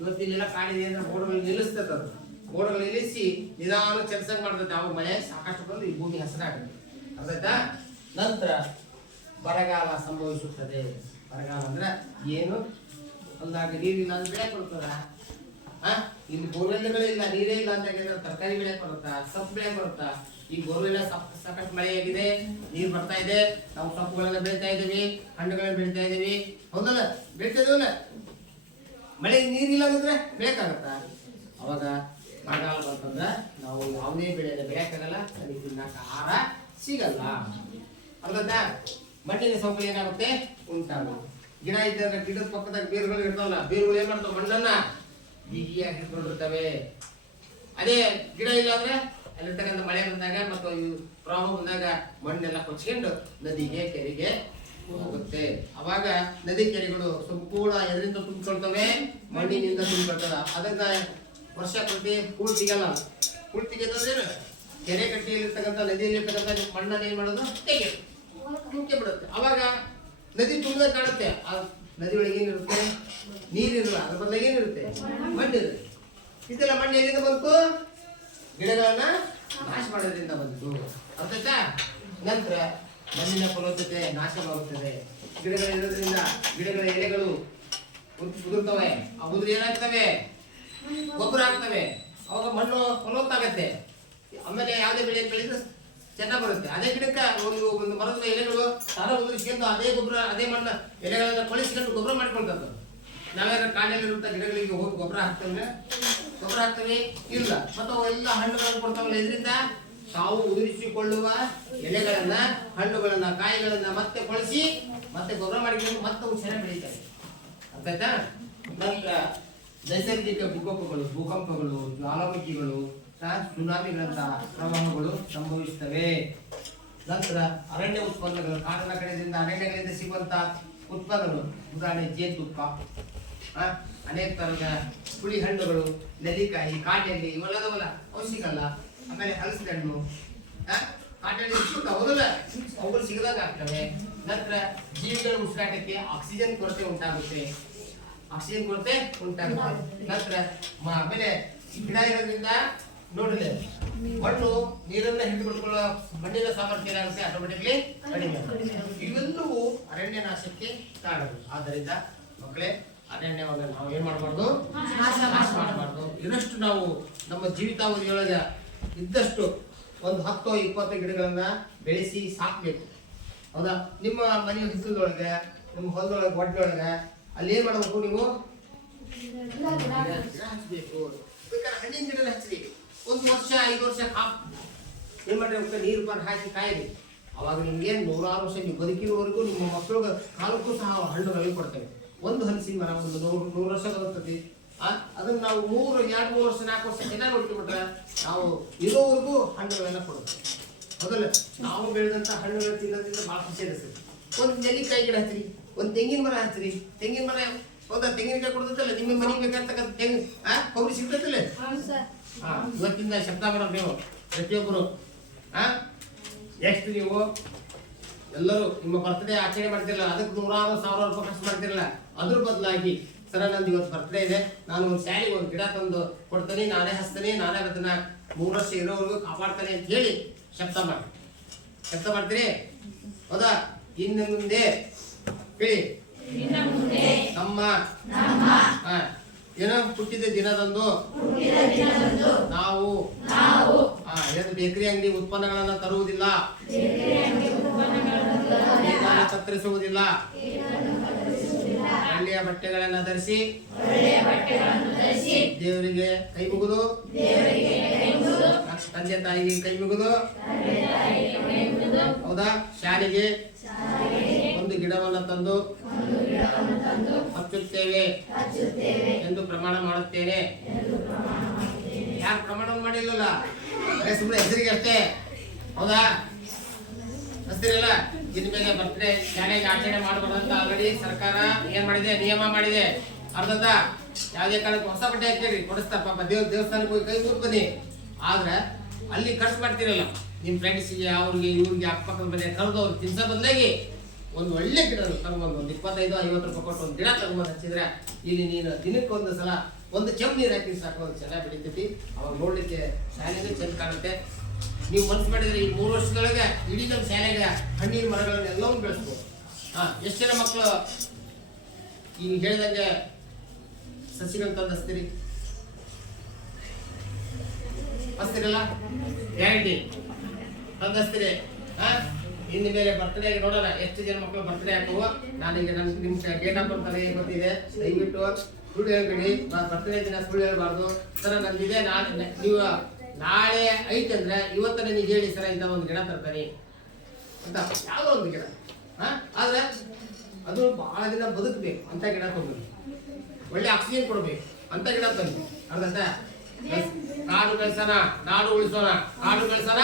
ಇವತ್ತಿನೆಲ್ಲ ಕಾಡಿದೆ ಅಂದ್ರೆ ಮೋಡಗಳು ನಿಲ್ಲಿಸ್ತದೆ. ಅದು ಮೋಡಗಳು ನಿಲ್ಲಿಸಿ ನಿಧಾನ ಚಲಿಸಂಗ್ ಮಾಡ್ತದೆ. ಅವಾಗ ಮಳೆ ಸಾಕಷ್ಟು ಬಂದು ಈ ಭೂಮಿ ಹಸರಾಗುತ್ತೆ, ಅರ್ಧಾಯ್ತಾ? ನಂತರ ಬರಗಾಲ ಸಂಭವಿಸುತ್ತದೆ. ಬರಗಾಲ ಅಂದ್ರೆ ಏನು? ಹೊಲದಾಗ ನೀರಿಲ್ಲ ಅಂದ್ರೆ ಬೆಳೆ ಕೊಡ್ತದ. ಇಲ್ಲಿ ಬೋರ್ವೆಲ್ಗಳಿಲ್ಲ, ನೀರೇ ಇಲ್ಲ ಅಂತ ಹೇಳಿದ್ರೆ ತರಕಾರಿ ಬೆಳೆ ಬರುತ್ತಾ, ಸೊಪ್ಪು ಬೆಳೆ ಬರುತ್ತಾ? ಈ ಬೋರ್ವೆಲ್ ಸಾಕಷ್ಟು ಮಳೆಯಾಗಿದೆ, ನೀರು ಬರ್ತಾ ಇದೆ, ನಾವು ಸೊಪ್ಪುಗಳನ್ನ ಬೆಳಿತಾ ಇದ್ದೀವಿ, ಹಣ್ಣುಗಳನ್ನ ಬೆಳಿತಾ ಇದ್ದೀವಿ, ಹೌದಲ್ಲ? ಬೆಳಿತಾ ಇದೀವಲ್ಲ. ಮಳೆ ನೀರಿಲ್ಲ ಅಂದ್ರೆ ಬೆಳೆಯಕ್ಕಾಗತ್ತಾ? ಅವಾಗ ಬರಗಾಲ ಬಂತಂದ್ರೆ ನಾವು ಯಾವುದೇ ಬೆಳೆಯನ್ನು ಬೆಳೆಯಕ್ಕಾಗಲ್ಲ, ಅದಕ್ಕೆ ತಿನ್ನಕ್ಕೆ ಆಹಾರ ಸಿಗಲ್ಲ. ಅರ್ಧದ ಮಣ್ಣಿನ ಸೌಕರ್ಯ ಏನಾಗುತ್ತೆ? ಉಂಟಾಗುತ್ತೆ. ಗಿಡ ಇದ್ದಾಗ ಗಿಡದ ಪಕ್ಕದಾಗ ಬೇರುಗಳು ಇರ್ತಾವಲ್ಲ, ಬೇರುಗಳು ಏನ್ ಮಾಡ್ತಾವ? ಮಣ್ಣನ್ನ ಬಿಗಿಯಾಗಿ ಹಿಡ್ಕೊಂಡಿರ್ತವೆ. ಅದೇ ಗಿಡ ಇಲ್ಲ ಅಂದ್ರೆ ಅಲ್ಲಿರ್ತಕ್ಕಂಥ ಮಳೆ ಬಂದಾಗ ಮತ್ತು ಪ್ರವಾಹ ಬಂದಾಗ ಮಣ್ಣೆಲ್ಲ ಕೊಚ್ಕೊಂಡು ನದಿಗೆ, ಕೆರೆಗೆ ಹೋಗುತ್ತೆ. ಅವಾಗ ನದಿ ಕೆರೆಗಳು ಸಂಪೂರ್ಣ ಎದರಿಂದ ತುಂಬಿಕೊಳ್ತವೆ? ಮಣ್ಣಿನಿಂದ ತುಂಬಿಕೊಳ್ತವೆ. ಅದನ್ನ ವರ್ಷ ಪ್ರತಿ ಹೂಳು ತೆಗೆಯಲ್ಲ. ಹೂಳು ತೆಗೆಯೋದಂದ್ರೆ ಕೆರೆ ಕಟ್ಟಿಯಲ್ಲಿರ್ತಕ್ಕಂಥ ನದಿಯಲ್ಲಿರ್ತಕ್ಕಂಥ ಮಣ್ಣನ್ನು ಏನ್ ಮಾಡೋದು? ತುಂಬಿಕೆ ಬಿಡುತ್ತೆ. ಅವಾಗ ನದಿ ತುಂಬಿದ ಕಾಣುತ್ತೆ. ಆ ನದಿ ಒಳಗೆ ಏನಿರುತ್ತೆ? ನೀರಿರಲ್ಲ, ಅದ್ರ ಬದಲಾಗಿ ಏನಿರುತ್ತೆ? ಮಣ್ಣಿರುತ್ತೆ. ಇದೆಲ್ಲ ಮಣ್ಣು ಎಲ್ಲಿಂದ ಬಂತು? ಗಿಡಗಳನ್ನ ನಾಶ ಮಾಡೋದ್ರಿಂದ ಬಂತು. ಅರ್ಥಾಯ್ತಾ? ನಂತರ ಮಣ್ಣಿನ ಫಲವತ್ತತೆ ನಾಶವಾಗುತ್ತದೆ. ಗಿಡಗಳಿರೋದ್ರಿಂದ ಗಿಡಗಳ ಎಲೆಗಳು ಉದುರ್ತವೆ. ಆ ಉದುರು ಏನಾಗ್ತವೆ? ಗೊಬ್ಬರ ಆಗ್ತವೆ. ಅವಾಗ ಮಣ್ಣು ಫಲವತ್ತಾಗತ್ತೆ. ಆಮೇಲೆ ಯಾವುದೇ ಬೆಳೆ ಬೆಳೆದ್ರೆ ಚೆನ್ನಾಗಿ ಬರುತ್ತೆ. ಅದೇ ಗಿಡಕ್ಕೆ ಒಂದು ಮರದ ಎಲೆಗಳು ತಾರ ಉದುರಿಸ್ಕೊಂಡು ಅದೇ ಗೊಬ್ಬರ, ಅದೇ ಮಣ್ಣ ಎಲೆಗಳನ್ನ ಕೊಳಿಸ್ಕೊಂಡು ಗೊಬ್ಬರ ಮಾಡ್ಕೊಳ್ತದ್ದು. ನಾವ್ಯಾರ ಕಾಡಲ್ಲಿರುವಂಥ ಗಿಡಗಳಿಗೆ ಹೋಗಿ ಗೊಬ್ಬರ ಹಾಕ್ತವೆ ಇಲ್ಲ. ಮತ್ತು ಎಲ್ಲ ಹಣ್ಣುಗಳನ್ನು ಕೊಡ್ತಾವಲ್ಲ, ಇದರಿಂದ ತಾವು ಉದುರಿಸಿಕೊಳ್ಳುವ ಎಲೆಗಳನ್ನ, ಹಣ್ಣುಗಳನ್ನ, ಕಾಯಿಗಳನ್ನ ಮತ್ತೆ ಕೊಳಿಸಿ ಮತ್ತೆ ಗೊಬ್ಬರ ಮಾಡಿಕೊಂಡು ಮತ್ತೆ ಅವು ಚೆನ್ನಾಗಿ ಬೆಳೀತವೆ. ಅರ್ಥಾಯ್ತಾ? ನಂತರ ನೈಸರ್ಗಿಕ ಭೂಕಂಪಗಳು, ಜ್ವಾಲಾಮುಖಿಗಳು, ಸುನಾಮಿಗಳಂತಹ ಪ್ರವಾಹಗಳು ಸಂಭವಿಸುತ್ತವೆ. ನಂತರ ಅರಣ್ಯ ಉತ್ಪನ್ನಗಳು, ಕಾಡಿನ ಕಡೆಯಿಂದ ಅರಣ್ಯಗಳಿಂದ ಸಿಗುವಂತಹ ಉತ್ಪನ್ನಗಳು, ಉದಾಹರಣೆ ಜೇನುತುಪ್ಪ, ಅನೇಕ ತರದ ಹುಳಿ ಹಣ್ಣುಗಳು, ನೆಲ್ಲಿಕಾಯಿ, ಕಾಟೆಲ್ಲಿ, ಇವೆಲ್ಲದವಲ್ಲ ಅವು ಸಿಗಲ್ಲ. ಆಮೇಲೆ ಹಲಸಿನ ಹಣ್ಣು, ಕಾಟೆಲ್ಲಿ ಹೌದಲ್ಲ, ಅವುಗಳು ಸಿಗದಾಗ ಆಗ್ತವೆ. ನಂತರ ಜೀವಿಗಳ ಉಸಿರಾಟಕ್ಕೆ ಆಕ್ಸಿಜನ್ ಕೊರತೆ ಉಂಟಾಗುತ್ತೆ. ನಂತರ ಆಮೇಲೆ ಗಿಡ ಇರೋದ್ರಿಂದ ನೋಡಿದೆ ಮಣ್ಣು ನೀರನ್ನ ಹಿಡಿದುಕೊಳ್ಳುವ ಮಣ್ಣಿನ ಸಾಮರ್ಥ್ಯ ಏನಾಗುತ್ತೆ? ಆಟೋಮೆಟಿಕ್ಲಿ ಕಡಿಮೆ. ಇವೆಲ್ಲವೂ ಅರಣ್ಯ ನಾಶಕ್ಕೆ ಕಾರಣಗಳು. ಆದ್ದರಿಂದ ಮಕ್ಕಳೇ, ಅರಣ್ಯವನ್ನು ನಾವು ಏನ್ ಮಾಡಬಾರ್ದು? ನಾಶ ಮಾಡಬಾರ್ದು. ಇದಷ್ಟು ನಾವು ನಮ್ಮ ಜೀವಿತಾವಧಿಯೊಳಗೆ ಇದ್ದಷ್ಟು ಒಂದು 10-20 ಗಿಡಗಳನ್ನ ಬೆಳೆಸಿ ಸಾಕ್ಬೇಕು. ಹೌದಾ? ನಿಮ್ಮ ಮನೆಯ ಹಿತ್ತಲದೊಳಗೆ, ನಿಮ್ಮ ಹೊಲದೊಳಗೆ, ಒಡ್ಡೊಳಗೆ ಅಲ್ಲಿ ಏನ್ ಮಾಡಬೇಕು? ನೀವು ಹಚ್ಚಬೇಕು. ಬೇಕಾದ್ರೆ ಹಣ್ಣಿನ ಗಿಡ ಹಚ್ಚಿರಿ. 1 ವರ್ಷ 5 ವರ್ಷ ಏನ್ ಮಾಡ್ರಿ? ನೀರು ಬಂದು ಹಾಕಿ ಕಾಯಿರಿ. ಅವಾಗ ನಿಮ್ಗೆ 100 ವರ್ಷ ನೀವು ಬದುಕಿರುವವರೆಗೂ ನಿಮ್ಮ ಮಕ್ಕಳಿಗೆ ಕಾಲಕ್ಕೂ ಸಹ ಹಣ್ಣುಗಳಿಗೆ ಕೊಡ್ತೇವೆ. ಒಂದು ಹಲಸಿನ ಮರ ಒಂದು 100 ವರ್ಷ ಬರುತ್ತದೆ. ಅದನ್ನ ನಾವು 2-3 ವರ್ಷ 4 ವರ್ಷ ಚೆನ್ನಾಗಿ ನೋಡ್ಕೊಂಡ್ಬಿಟ್ರೆ ನಾವು ಇರೋವರೆಗೂ ಹಣ್ಣುಗಳನ್ನ ಕೊಡುತ್ತೇವೆ. ಮೊದಲು ನಾವು ಬೆಳೆದಂತ ಹಣ್ಣುಗಳು ತಿನ್ನೋದ್ರಿಂದ ಬಹಳ ಖುಷಿ ಅನಿಸ್ತದೆ. ಒಂದು ನೆಲ್ಲಿಕಾಯಿ ಗಿಡ ಹಚ್ಚಿರಿ, ಒಂದು ತೆಂಗಿನ ಮರ ಹಚ್ಚಿರಿ. ತೆಂಗಿನ ಮರ ಹೌದಾ? ತೆಂಗಿನಕಾಯಿ ಕೊಡ್ತಲ್ಲ, ನಿಮ್ಮ ಮನೆಗೆ ಬೇಕಾಗ್ತಕ್ಕಂಥ ಕೊಬ್ಬರಿ ಸಿಗ್ತೈತಲ್ಲ? ಇವತ್ತಿಂದ ಶಬ್ದ ಮಾಡೋದು ನೀವು ಪ್ರತಿಯೊಬ್ಬರು. ನೆಕ್ಸ್ಟ್ ನೀವು ಎಲ್ಲರೂ ನಿಮ್ಮ ಬರ್ತ್ಡೇ ಆಚರಣೆ ಮಾಡ್ತಿರಲ್ಲ, ಅದಕ್ಕೆ 100,000 ರೂಪಾಯಿ ಖರ್ಚು ಮಾಡ್ತಿರಲ್ಲ. ಅದ್ರ ಬದಲಾಗಿ ಸರ ನಂದು ಇವತ್ತು ಬರ್ತ್ಡೇ ಇದೆ, ನಾನು ಒಂದು ಶಾಲೆಗೆ ಒಂದು ಗಿಡ ತಂದು ಕೊಡ್ತೀನಿ, ನಾನೇ ಹಚ್ತೀನಿ, ನಾನೇ ಅದನ್ನ 3 ವರ್ಷ ಇರೋವರೆಗೂ ಕಾಪಾಡ್ತಾನೆ ಅಂತ ಹೇಳಿ ಶಬ್ದ ಮಾಡ್ತೀರಿ. ಹೌದಾ? ಇನ್ನು ಮುಂದೆ ಹೇಳಿ, ನಮ್ಮ ಏನೋ ಹುಟ್ಟಿದ ದಿನದಂದು ನಾವು ಬೇಕರಿ ಅಂಗಡಿ ಉತ್ಪನ್ನಗಳನ್ನು ತರುವುದಿಲ್ಲ, ಕತ್ತರಿಸುವುದಿಲ್ಲ, ಒಳ್ಳೆಯ ಬಟ್ಟೆಗಳನ್ನು ಧರಿಸಿ ದೇವರಿಗೆ ಕೈ ಮುಗಿದು, ತಂದೆ ತಾಯಿಗೆ ಕೈ ಮುಗಿದು, ಹೌದಾ, ಶಾಲೆಗೆ ಒಂದು ಗಿಡವನ್ನು ತಂದು ಹಚ್ಚುತ್ತೇವೆ ಎಂದು ಪ್ರಮಾಣ ಮಾಡುತ್ತೇನೆ. ಯಾರು ಪ್ರಮಾಣ ಮಾಡಿಲ್ಲಲ್ಲ, ಸುಮ್ಮನೆ ಹೆಸರಿಗೆ ಅಷ್ಟೇ. ಹೌದಾ? ಹಸ್ತಿರಲ್ಲ, ಇನ್ಮೇಲೆ ಬರ್ತ್ಡೇ ಶಾಲೆಗೆ ಆಚರಣೆ ಮಾಡಬಾರ್ದಂತ ಆಲ್ರೆಡಿ ಸರ್ಕಾರ ಏನ್ ಮಾಡಿದೆ? ನಿಯಮ ಮಾಡಿದೆ. ಅರ್ಧದ ಯಾವುದೇ ಕಾಲಕ್ಕೆ ಹೊಸ ಬಟ್ಟೆ ಹಾಕ್ತೀರಿ, ಕೊಡಿಸ್ತಾರ ಪಾಪ. ದೇವಸ್ಥಾನಕ್ಕೆ ಹೋಗಿ ಕೈ ಮುಗಿದು ಬನ್ನಿ. ಆದ್ರೆ ಅಲ್ಲಿ ಖರ್ಚು ಮಾಡ್ತಿರಲ್ಲ, ನಿಮ್ಮ ಫ್ರೆಂಡ್ಸಿಗೆ, ಅವ್ರಿಗೆ, ಇವ್ರಿಗೆ, ಅಕ್ಕಪಕ್ಕದ ಮನೆ ಕರೆದು ಅವ್ರು ತಿನ್ಸೋ ಬದಲಾಗಿ ಒಂದು ಒಳ್ಳೆ ಗಿಡ ತಗೊಂಡು ಒಂದು 25-50 ರೂಪಾಯಿ ಕೊಟ್ಟು ಒಂದು ಗಿಡ ತಗೊಂಡು ಹಚ್ಚಿದ್ರೆ ಇಲ್ಲಿ ನೀನು ದಿನಕ್ಕೆ ಒಂದು ಸಲ ಒಂದು ಚೆಂಬು ನೀರು ಹಾಕಿ ಸಾಕು, ಒಂದು ಚೆನ್ನಾಗಿ ಬೆಳಿತೈತಿ. ಅವಾಗ ನೋಡ್ಲಿಕ್ಕೆ ಶಾಲೆಗೆ ಚೆಂದ ಕಾಣುತ್ತೆ. ನೀವು ಮನಸ್ಸು ಮಾಡಿದ್ರೆ ಈ 3 ವರ್ಷದೊಳಗೆ ಇಡೀ ನಮ್ಮ ಶಾಲೆಗೆ ಹಣ್ಣಿನ ಮರಗಳನ್ನೆಲ್ಲವೂ ಬೆಳೆಸ್ಬೋದು. ಎಷ್ಟು ಜನ ಮಕ್ಕಳು ಈಗ ಹೇಳಿದಂಗೆ ಸಸಿಗಳು ತಂದು ಹಚ್ತೀರಿ? ಹಚ್ತೀರಲ್ಲ? ಗ್ಯಾರಂಟಿ ತಂದು ಹಚ್ತೀರಿ. ಇನ್ನು ಮೇಲೆ ಬರ್ತ್ಡೇ ನೋಡೋಣ ಎಷ್ಟು ಜನ ಮಕ್ಕಳು ಬರ್ತ್ಡೇ ಹಾಕುವ. ನಾನೀಗ ನಿಮ್ಮ ಡೇಟ್ ಆಫ್ ಬರ್ತ್ ಗೊತ್ತಿದೆ, ದಯವಿಟ್ಟು ಸುಳ್ಳು ಹೇಳ್ಬೇಡಿ. ಬರ್ತ್ಡೇ ದಿನ ಸುಳ್ಳು ಹೇಳ್ಬಾರ್ದು. ಸರ್ ನಂದಿದೆ, ನೀವು ನಾಳೆ ಐತೆ ಅಂದ್ರೆ ಇವತ್ತು ನನಗೆ ಹೇಳಿ ಸರ ಇಂಥ ಒಂದು ಗಿಡ ತರ್ತಾನೆ ಅಂತ, ಯಾವುದೋ ಒಂದು ಗಿಡ. ಆದ್ರೆ ಅದು ಬಹಳ ದಿನ ಬದುಕಬೇಕು ಅಂತ ಗಿಡ ತಗೊಂಡು, ಒಳ್ಳೆ ಆಕ್ಸಿಜನ್ ಕೊಡ್ಬೇಕು ಅಂತ ಗಿಡ ತಂದು. ಅರ್ಥ? ಕಾಡು ಬೆಳೆಸೋಣ, ನಾಡು ಉಳಿಸೋಣ. ಕಾಡು ಬೆಳೆಸೋಣ,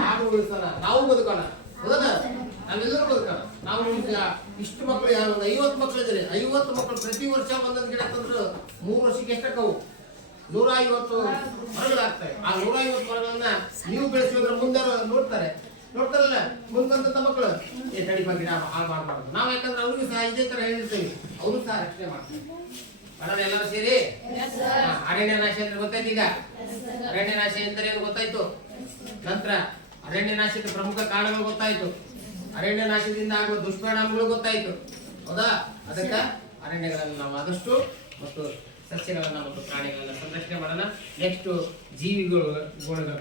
ನಾಡು ಉಳಿಸೋಣ. ನಾವು ಬದುಕೋಣ. ಹೌದಾ? ನಾವೆಲ್ಲರೂ ಬದುಕೋಣ. ನಾವು ಇಷ್ಟು ಮಕ್ಕಳು, ಒಂದು 50 ಮಕ್ಕಳು ಇದ್ದಾರೆ. 50 ಮಕ್ಕಳು ಪ್ರತಿ ವರ್ಷ ಒಂದೊಂದು ಗಿಡ ತಂದ್ರು 3 ವರ್ಷಕ್ಕೆ ಎಷ್ಟಕ್ಕವು 150 ಮರಗಳಾಗ್ತವೆ. ಆ 150 ಮರಗಳನ್ನ ನೀವು ಬೆಳೆಸಿದ್ರೆ ಮುಂದೆ ನೋಡ್ತಾರಲ್ಲ, ಮುಂದಂತ ಮಕ್ಕಳು ತಡಿಪ ಗಿಡ ಹಾಳು ಮಾಡಬಾರ್ದು. ನಾವು ಯಾಕಂದ್ರೆ ಅವ್ರಿಗೂ ಸಹ ಇದೇ ತರ ಹೇಳಿರ್ತೀವಿ, ಅವರು ಸಹ ರಕ್ಷಣೆ ಮಾಡ್ತಾರೆ. ಮಾಡೋಣ ಎಲ್ಲರೂ ಸೇರಿ. ಅರಣ್ಯ ನಾಶ ಅಂದ್ರೆ ಗೊತ್ತಾಯ್ತು. ಈಗ ಅರಣ್ಯ ನಾಶ ಎಂದರೆ ಏನು ಗೊತ್ತಾಯ್ತು. ನಂತರ ಅರಣ್ಯ ನಾಶದ ಪ್ರಮುಖ ಕಾರಣಗಳು ಗೊತ್ತಾಯ್ತು. ಅರಣ್ಯ ನಾಶದಿಂದ ಆಗುವ ದುಷ್ಪರಿಣಾಮಗಳು ಗೊತ್ತಾಯ್ತು. ಹೌದಾ? ಅದಕ್ಕೆ ಅರಣ್ಯಗಳನ್ನು ನಾವು ಆದಷ್ಟು ಮತ್ತು ಸಸ್ಯಗಳನ್ನ ಮತ್ತು ಪ್ರಾಣಿಗಳನ್ನ ಸಂರಕ್ಷಣೆ ಮಾಡೋಣ. ನೆಕ್ಸ್ಟ್ ಜೀವಿಗಳ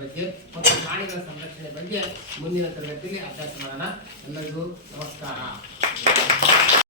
ಬಗ್ಗೆ ಮತ್ತು ಪ್ರಾಣಿಗಳ ಸಂರಕ್ಷಣೆ ಬಗ್ಗೆ ಮುಂದಿನ ತರಗತಿಯಲ್ಲಿ ಅಭ್ಯಾಸ ಮಾಡೋಣ. ಎಲ್ಲರಿಗೂ ನಮಸ್ಕಾರ.